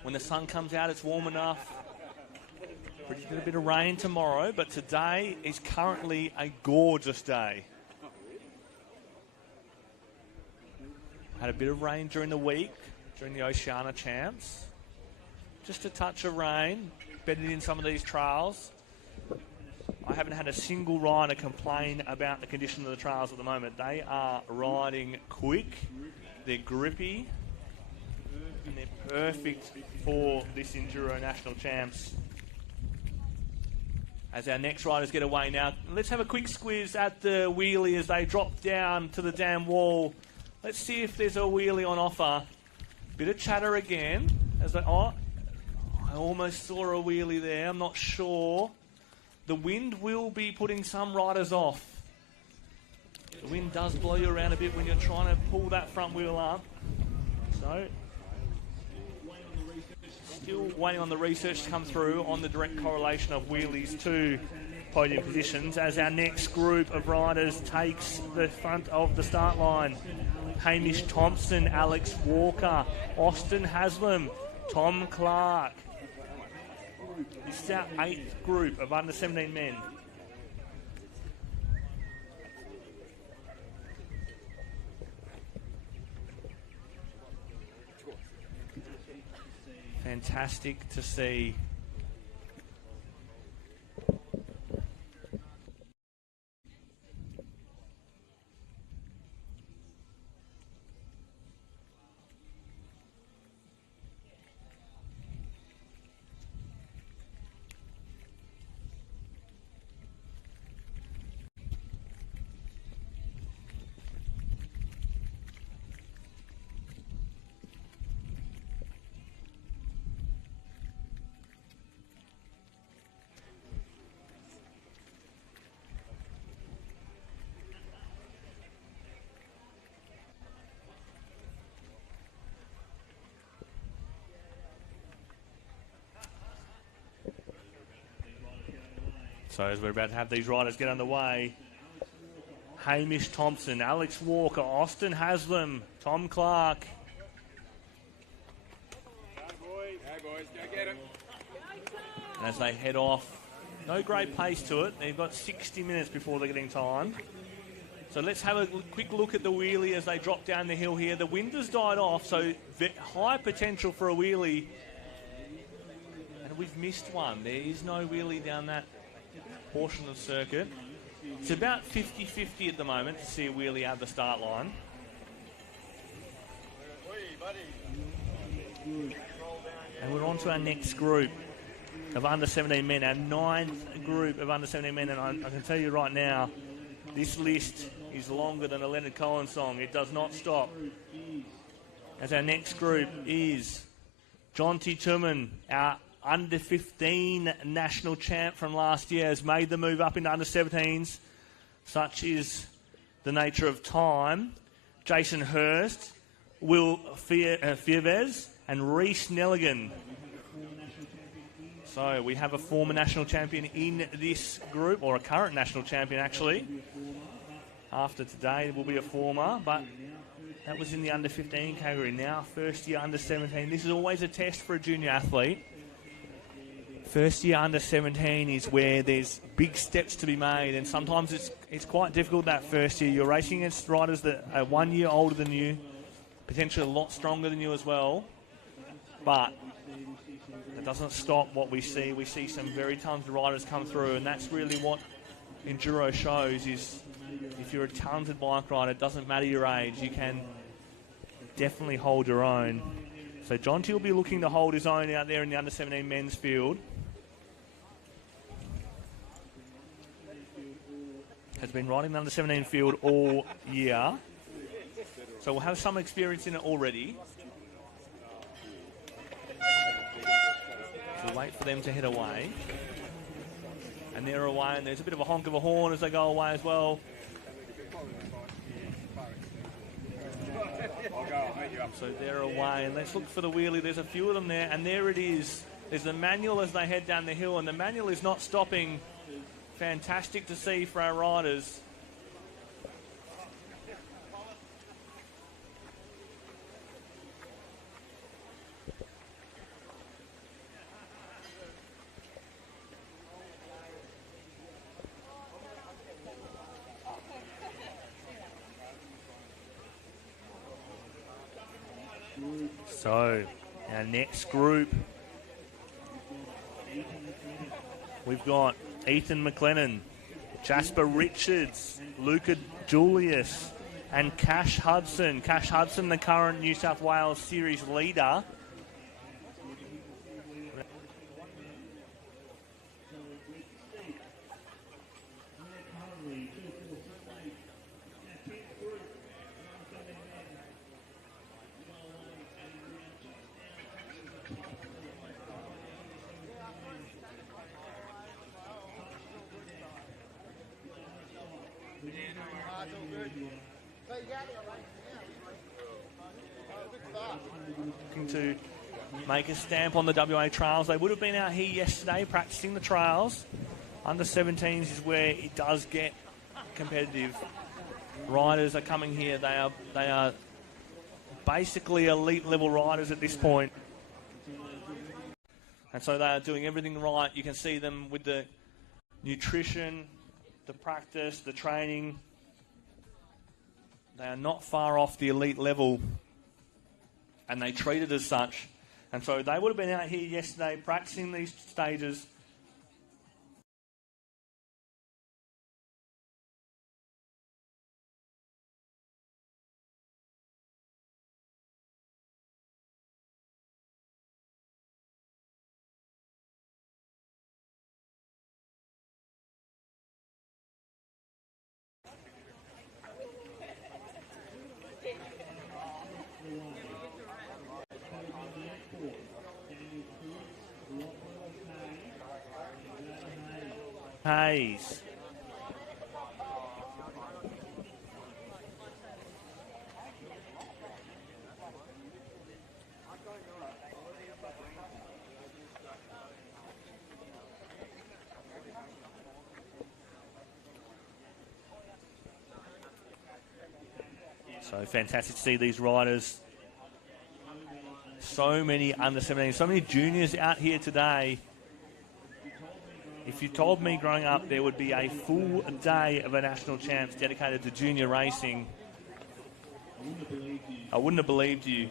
When the sun comes out, it's warm enough. Predicted a bit of rain tomorrow, but today is currently a gorgeous day. Had a bit of rain during the week, during the Oceania champs. Just a touch of rain, bedded in some of these trails. I haven't had a single rider complain about the condition of the trails at the moment. They are riding quick, they're grippy, and they're perfect for this Enduro National Champs. As our next riders get away now, let's have a quick squiz at the wheelie as they drop down to the dam wall. Let's see if there's a wheelie on offer. Bit of chatter again. As they, I almost saw a wheelie there, I'm not sure. The wind will be putting some riders off. The wind does blow you around a bit when you're trying to pull that front wheel up. So, still waiting on the research to come through on the direct correlation of wheelies to podium positions as our next group of riders takes the front of the start line. Hamish Thompson, Alex Walker, Austin Haslam, Tom Clark. This is our 8th group of under 17 men. Fantastic to see. So as we're about to have these riders get underway, Hamish Thompson, Alex Walker, Austin Haslam, Tom Clark. Hey boys, go get him. And as they head off, no great pace to it. They've got 60 minutes before they're getting time. So let's have a quick look at the wheelie as they drop down the hill here. The wind has died off, so high potential for a wheelie. And we've missed one. There is no wheelie down that portion of the circuit. It's about 50-50 at the moment to see a wheelie out of the start line. And we're on to our next group of under 17 men, our 9th group of under 17 men, and I can tell you right now, this list is longer than a Leonard Cohen song. It does not stop. As our next group is Jonty Tuman, our under 15 national champ from last year, has made the move up into under 17s. Such is the nature of time. Jason Hurst, Will Fiervez, and Reece Nelligan. So we have a former national champion in this group, or a current national champion actually. After today, it will be a former, but that was in the under 15 category. Now first year under 17. This is always a test for a junior athlete. First year under 17 is where there's big steps to be made, and sometimes it's quite difficult that first year. You're racing against riders that are 1 year older than you, potentially a lot stronger than you as well, but that doesn't stop what we see. We see some very talented riders come through, and that's really what Enduro shows is if you're a talented bike rider, it doesn't matter your age, you can definitely hold your own. So Jonty will be looking to hold his own out there in the under 17 men's field. Has been riding the under 17 field all year. So we'll have some experience in it already. We'll wait for them to head away. And they're away, and there's a bit of a honk of a horn as they go away as well. So they're away, and let's look for the wheelie. There's a few of them there, and there it is. There's the manual as they head down the hill, and the manual is not stopping. Fantastic to see for our riders. So, our next group, we've got Ethan McLennan, Jasper Richards, Luca Julius, and Cash Hudson. Cash Hudson, the current New South Wales Series leader. Looking to make a stamp on the WA trials. They would have been out here yesterday practicing the trials. Under 17s is where it does get competitive. Riders are coming here. They are basically elite level riders at this point. And so they are doing everything right. You can see them with the nutrition, the practice, the training. They are not far off the elite level, and they treat it as such. And so they would have been out here yesterday practicing these stages. Hayes. So fantastic to see these riders. So many under 17, so many juniors out here today. If you told me growing up there would be a full day of a national champs dedicated to junior racing, I wouldn't have believed you.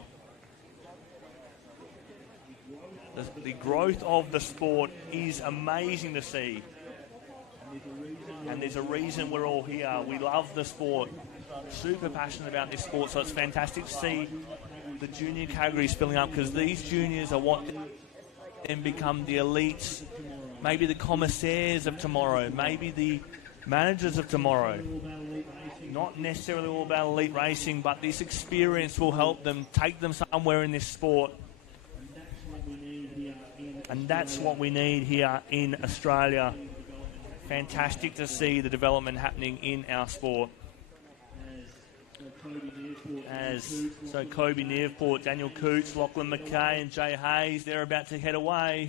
The growth of the sport is amazing to see. And there's a reason we're all here. We love the sport. Super passionate about this sport, so it's fantastic to see the junior categories filling up, because these juniors are what then become the elites, maybe the commissaires of tomorrow, maybe the managers of tomorrow. Not necessarily all about elite racing, but this experience will help them, take them somewhere in this sport. And that's what we need here in Australia. Fantastic to see the development happening in our sport. So Kobe Nearport, Daniel Coots, Lachlan McKay and Jay Hayes, they're about to head away.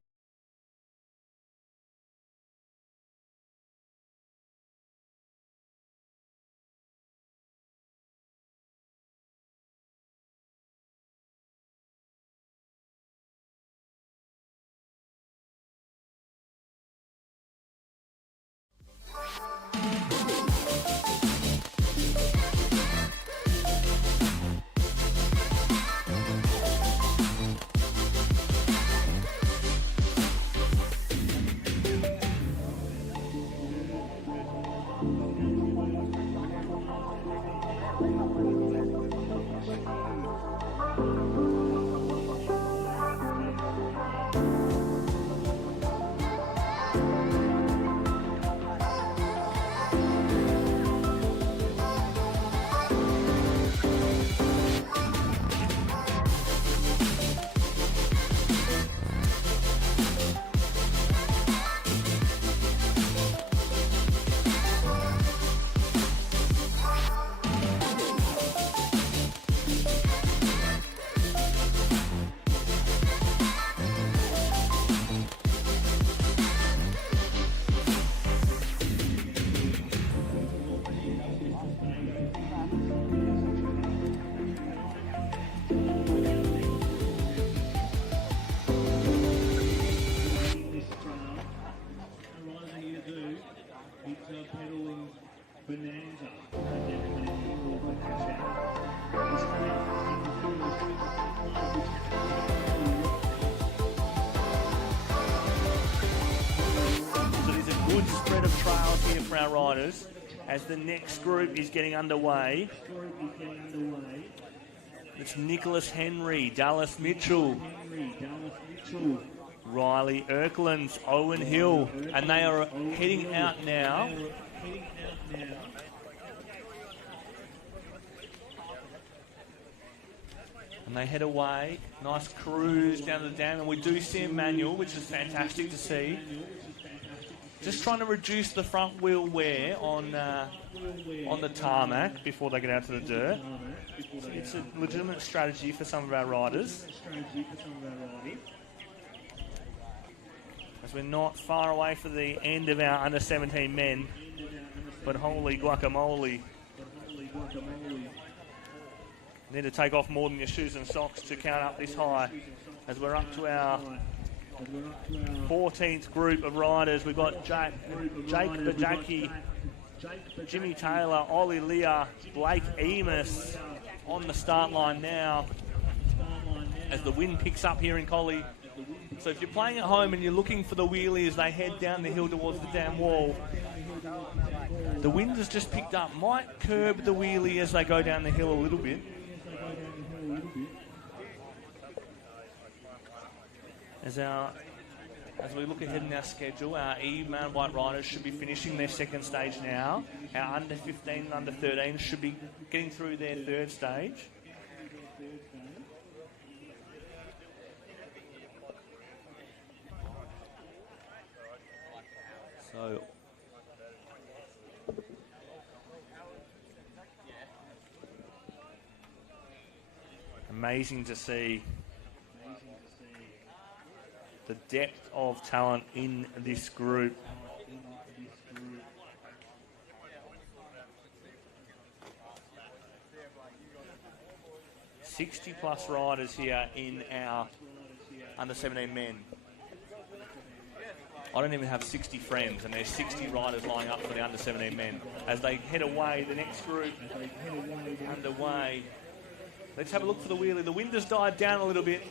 good spread of trails here for our riders as the next group is getting underway. It's Nicholas Henry, Dallas Mitchell, Riley Erklands, Owen Hill, and they are heading out now. And they head away. Nice cruise down to the dam, and we do see a manual, which is fantastic to see. Just trying to reduce the front wheel wear on the tarmac before they get out to the dirt. It's a legitimate strategy for some of our riders. As we're not far away for the end of our under-17 men, but holy guacamole. Need to take off more than your shoes and socks to count up this high. As we're up to our 14th group of riders, we've got Jake Bajaki, Jimmy Taylor, Ollie Lear, Blake Emus on the start line now as the wind picks up here in Collie. So if you're playing at home and you're looking for the wheelie as they head down the hill towards the dam wall, the wind has just picked up. Might curb the wheelie as they go down the hill a little bit. As we look ahead in our schedule, our E mountain bike riders should be finishing their second stage now. Our under 15 and under 13 should be getting through their third stage. So amazing to see the depth of talent in this group. +60 riders here in our under-17 men. I don't even have 60 friends, and there's 60 riders lining up for the under-17 men. As they head away, the next group underway. Let's have a look for the wheelie. The wind has died down a little bit,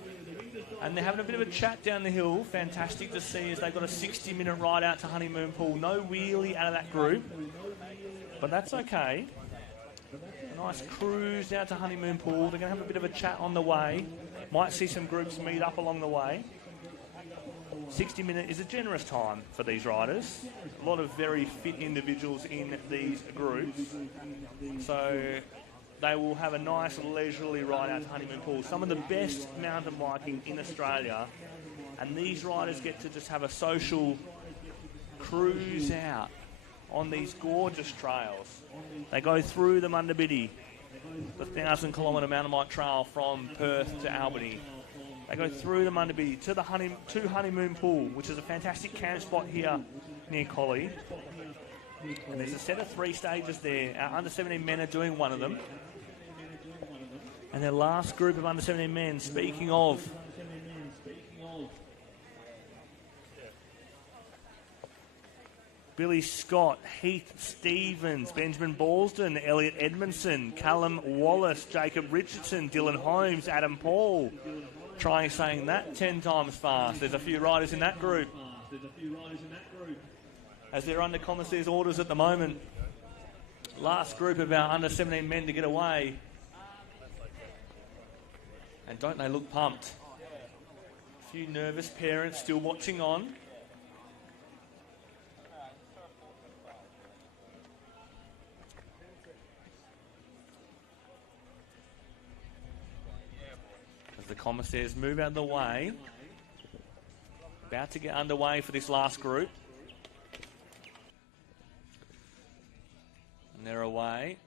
and they're having a bit of a chat down the hill. Fantastic to see as they've got a 60-minute ride out to Honeymoon Pool. No wheelie out of that group, but that's okay. A nice cruise out to Honeymoon Pool. They're going to have a bit of a chat on the way. Might see some groups meet up along the way. 60 minutes is a generous time for these riders. A lot of very fit individuals in these groups. So they will have a nice leisurely ride out to Honeymoon Pool. Some of the best mountain biking in Australia. And these riders get to just have a social cruise out on these gorgeous trails. They go through the Mundabiddi, the 1,000-kilometre mountain bike trail from Perth to Albany. They go through the Mundabiddi to Honeymoon Pool, which is a fantastic camp spot here near Collie. And there's a set of 3 stages there. Our under-17 men are doing one of them. And their last group of under-17 men, speaking of, Billy Scott, Heath Stevens, Benjamin Balsden, Elliot Edmondson, Callum Wallace, Jacob Richardson, Dylan Holmes, Adam Paul. Try saying that 10 times fast. There's a few riders in that group. As they're under commissar's orders at the moment. Last group of our under-17 men to get away. And don't they look pumped? A few nervous parents still watching on. The commissaires move out of the way. About to get underway for this last group. And they're away.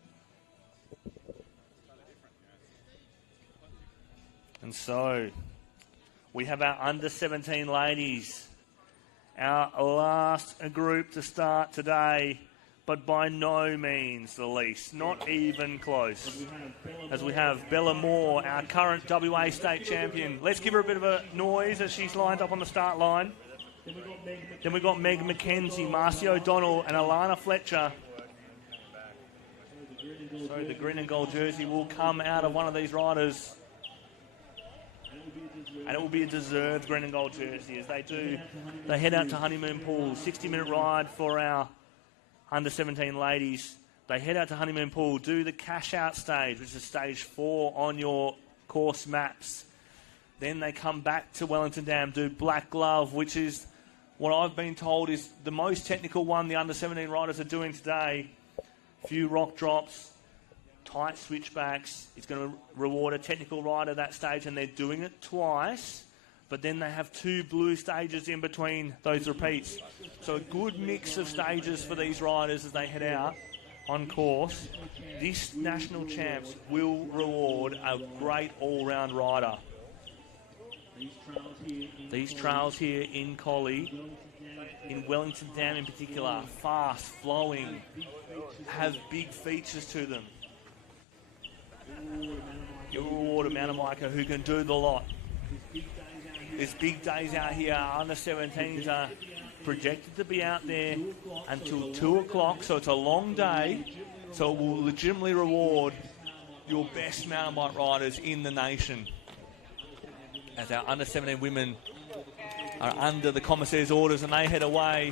And so we have our under-17 ladies. Our last group to start today, but by no means the least, not even close. As we have Bella Moore, our current WA state champion. Let's give her a bit of a noise as she's lined up on the start line. Then we've got Meg McKenzie, Marcy O'Donnell and Alana Fletcher. So the green and gold jersey will come out of one of these riders. and it will be a deserved green and gold jersey as they head out to Honeymoon Pool. 60-minute ride for our under 17 ladies. They head out to Honeymoon Pool, do the cash out stage, which is stage 4 on your course maps. Then they come back to Wellington Dam, do Black Glove, which is what I've been told is the most technical one the under 17 riders are doing today. A few rock drops, tight switchbacks. It's going to reward a technical rider at that stage, and they're doing it twice. But then they have 2 blue stages in between those repeats. So a good mix of stages for these riders as they head out on course. This national champs will reward a great all-round rider. These trails here in Collie, in Wellington Dam in particular, fast, flowing, have big features to them. You'll reward a mountain biker who can do the lot. There's big days out here. Under 17s are projected to be out there until 2 o'clock, so it's a long day. So it will legitimately reward your best mountain bike riders in the nation. As our under 17 women are under the commissaire's orders and they head away.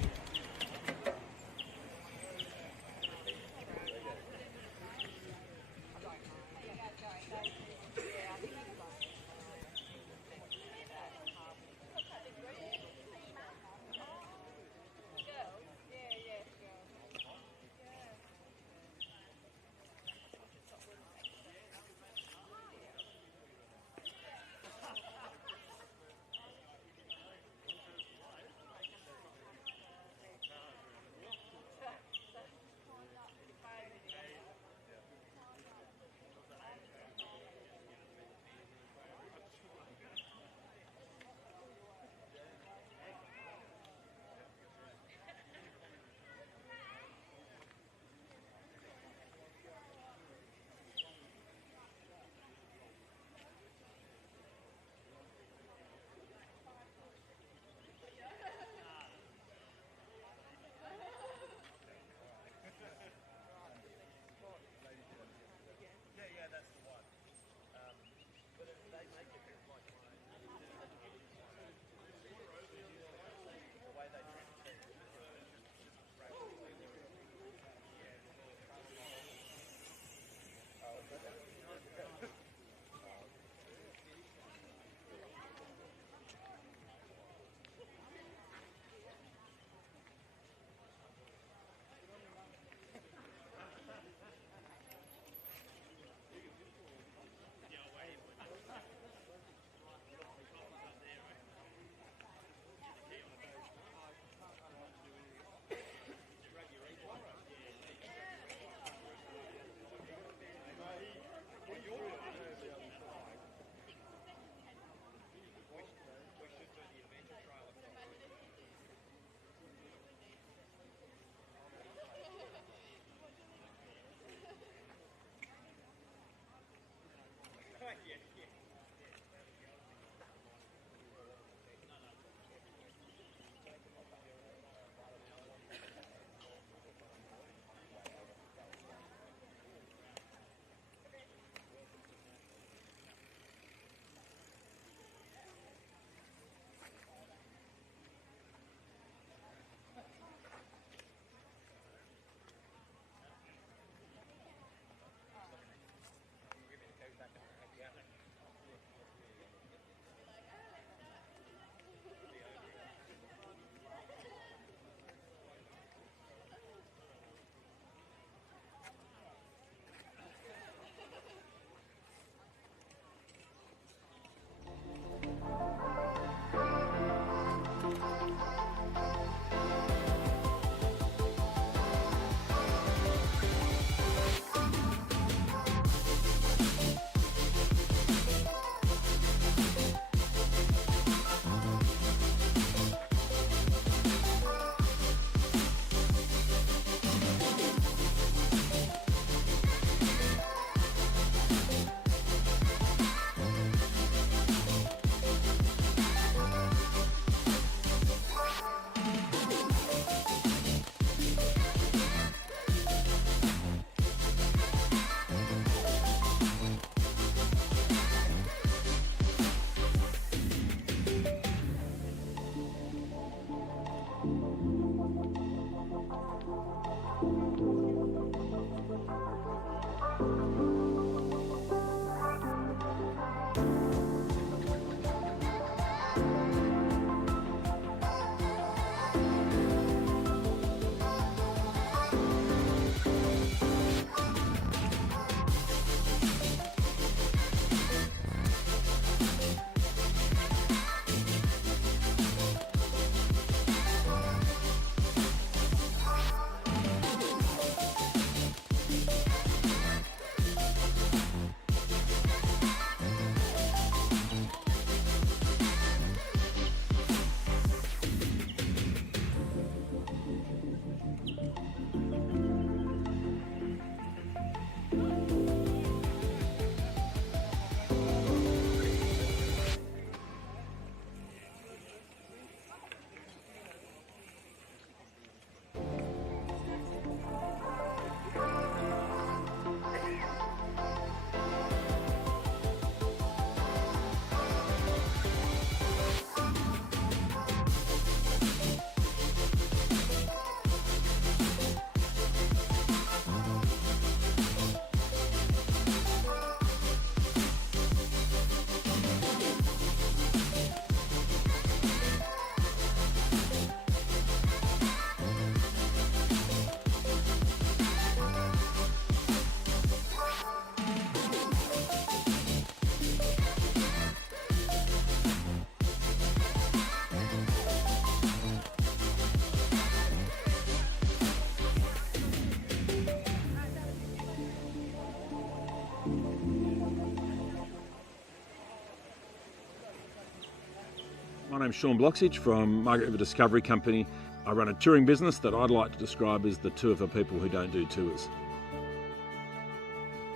My name's Sean Bloxage from Margaret River Discovery Company. I run a touring business that I'd like to describe as the tour for people who don't do tours.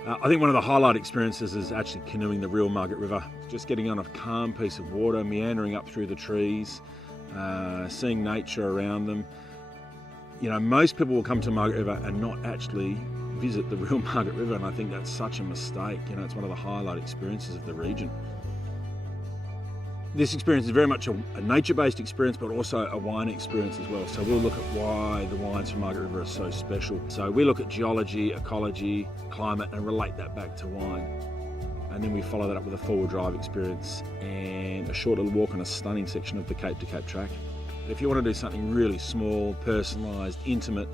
I think one of the highlight experiences is actually canoeing the real Margaret River. Just getting on a calm piece of water, meandering up through the trees, seeing nature around them. You know, most people will come to Margaret River and not actually visit the real Margaret River, and I think that's such a mistake. You know, it's one of the highlight experiences of the region. This experience is very much a nature-based experience, but also a wine experience as well. So we'll look at why the wines from Margaret River are so special. So we look at geology, ecology, climate, and relate that back to wine. And then we follow that up with a four-wheel drive experience and a short little walk on a stunning section of the Cape to Cape track. If you want to do something really small, personalised, intimate,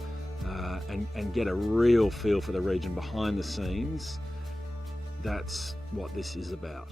and get a real feel for the region behind the scenes, that's what this is about.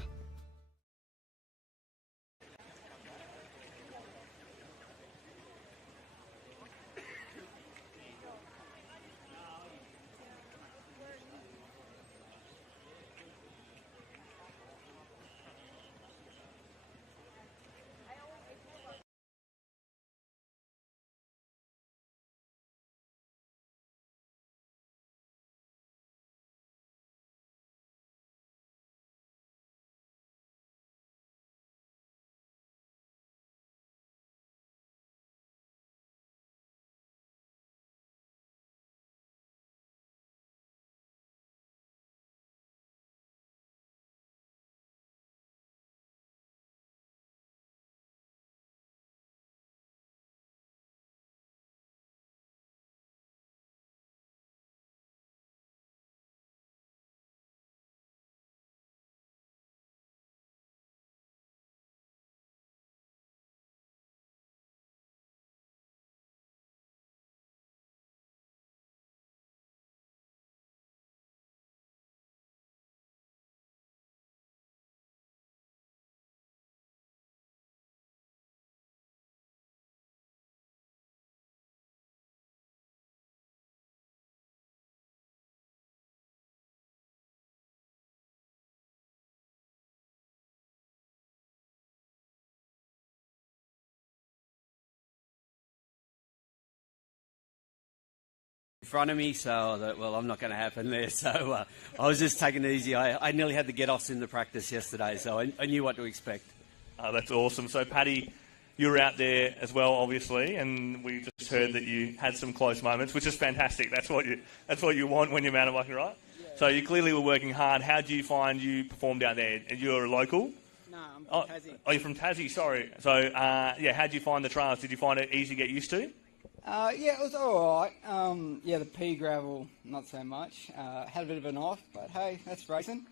In front of me, so I thought, well, I'm not going to happen there. So I was just taking it easy. I nearly had the get-offs in the practice yesterday, so I knew what to expect. Oh, that's awesome. So, Paddy, you were out there as well, obviously, and we just heard that you had some close moments, which is fantastic. That's what you want when you're mountain biking, right? Yeah. So you clearly were working hard. How do you find you performed out there? And you're a local? No, I'm from Tassie. Oh, you're from Tassie, sorry. So, yeah, how did you find the trails? Did you find it easy to get used to? Yeah, it was alright. Yeah, the pea gravel, not so much. Had a bit of an off, but hey, that's racing.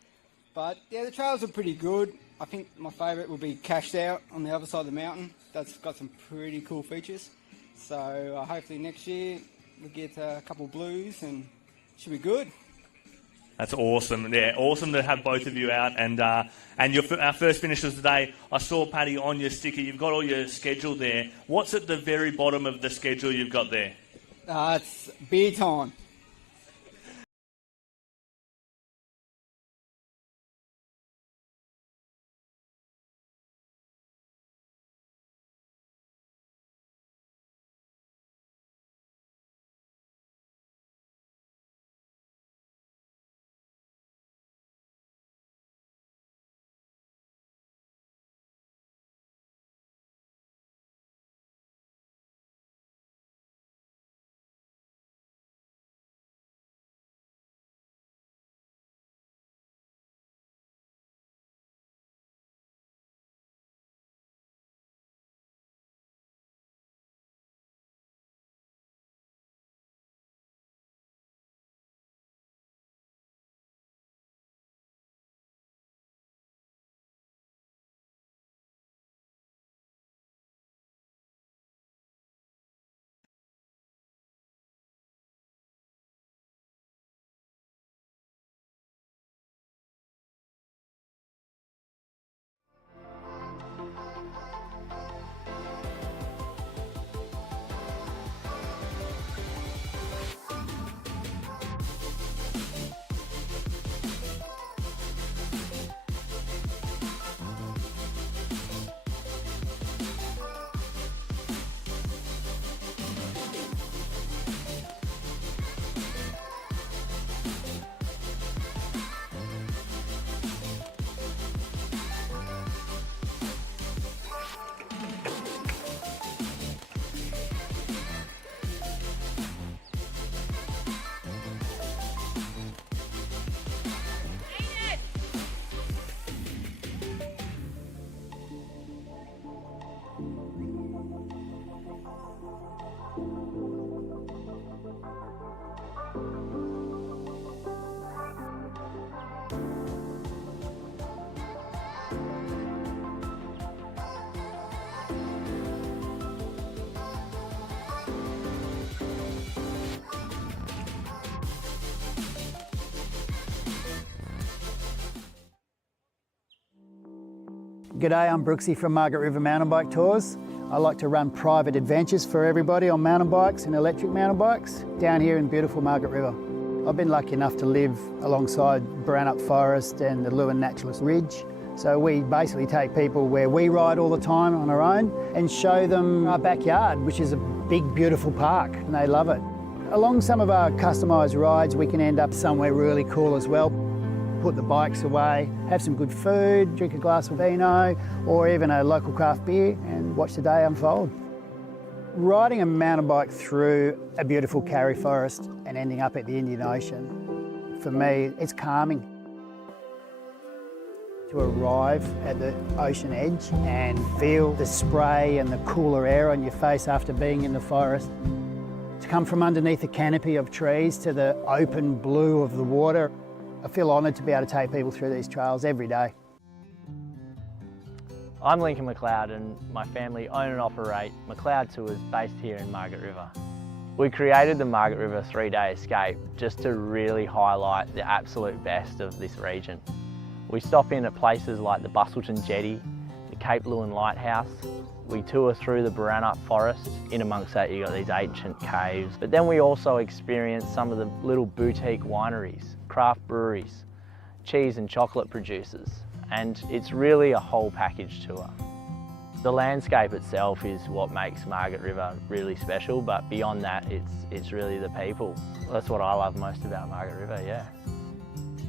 But yeah, the trails are pretty good. I think my favourite would be Cashed Out on the other side of the mountain. That's got some pretty cool features. So hopefully next year we get a couple of blues and it should be good. That's awesome. Yeah, awesome to have both of you out. And our first finishers today, I saw, Paddy, on your sticker, you've got all your schedule there. What's at the very bottom of the schedule you've got there? It's beer time. G'day, I'm Brooksy from Margaret River Mountain Bike Tours. I like to run private adventures for everybody on mountain bikes and electric mountain bikes down here in beautiful Margaret River. I've been lucky enough to live alongside Brannup Forest and the Lewin Naturalist Ridge. So we basically take people where we ride all the time on our own and show them our backyard, which is a big, beautiful park, and they love it. Along some of our customised rides, we can end up somewhere really cool as well. Put the bikes away, have some good food, drink a glass of vino or even a local craft beer and watch the day unfold. Riding a mountain bike through a beautiful karri forest and ending up at the Indian Ocean, for me, it's calming. To arrive at the ocean edge and feel the spray and the cooler air on your face after being in the forest. To come from underneath a canopy of trees to the open blue of the water. I feel honoured to be able to take people through these trails every day. I'm Lincoln McLeod and my family own and operate McLeod Tours based here in Margaret River. We created the Margaret River 3-day escape just to really highlight the absolute best of this region. We stop in at places like the Bustleton Jetty, the Cape Lewin Lighthouse. We tour through the Brannup Forest. In amongst that you've got these ancient caves. But then we also experience some of the little boutique wineries, craft breweries, cheese and chocolate producers. And it's really a whole package tour. The landscape itself is what makes Margaret River really special, but beyond that it's really the people. That's what I love most about Margaret River, yeah.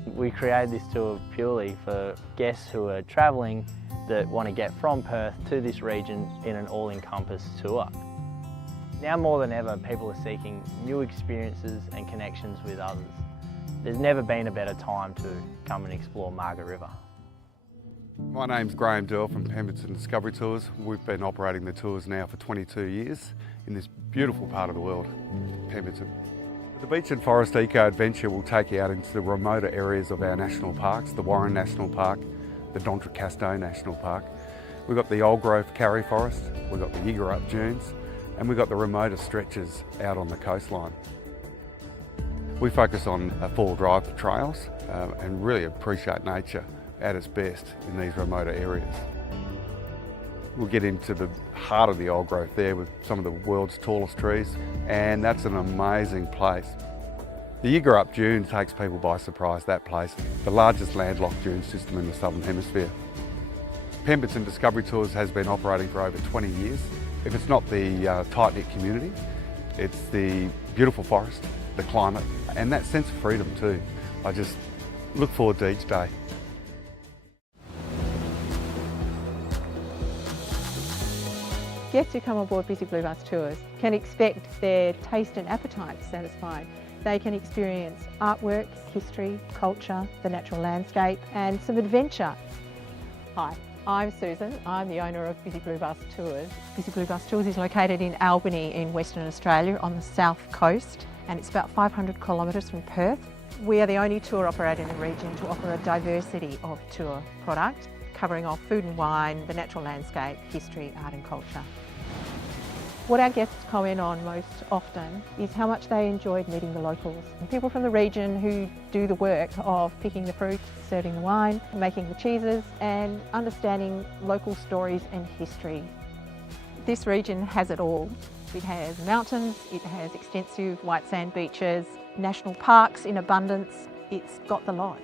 We created this tour purely for guests who are travelling that want to get from Perth to this region in an all-encompassed tour. Now more than ever, people are seeking new experiences and connections with others. There's never been a better time to come and explore Margaret River. My name's Graham Durr from Pemberton Discovery Tours. We've been operating the tours now for 22 years in this beautiful part of the world, Pemberton. The Beach and Forest Eco Adventure will take you out into the remoter areas of our national parks, the Warren National Park, the D'Entrecasteaux National Park. We've got the Old Grove Karri Forest, we've got the Yigurup Dunes, and we've got the remoter stretches out on the coastline. We focus on four-wheel drive trails and really appreciate nature at its best in these remoter areas. We'll get into the heart of the old growth there with some of the world's tallest trees, and that's an amazing place. The Yigurup Dune takes people by surprise, that place, the largest landlocked dune system in the Southern Hemisphere. Pemberton Discovery Tours has been operating for over 20 years. If it's not the tight-knit community, it's the beautiful forest, the climate, and that sense of freedom too. I just look forward to each day. Guests who come on board Busy Blue Bus Tours can expect their taste and appetite satisfied. They can experience artwork, history, culture, the natural landscape and some adventure. Hi, I'm Susan. I'm the owner of Busy Blue Bus Tours. Busy Blue Bus Tours is located in Albany in Western Australia on the south coast, and it's about 500 kilometres from Perth. We are the only tour operator in the region to offer a diversity of tour product, covering off food and wine, the natural landscape, history, art and culture. What our guests comment on most often is how much they enjoyed meeting the locals. People from the region who do the work of picking the fruit, serving the wine, making the cheeses and understanding local stories and history. This region has it all. It has mountains, it has extensive white sand beaches, national parks in abundance. It's got the lot.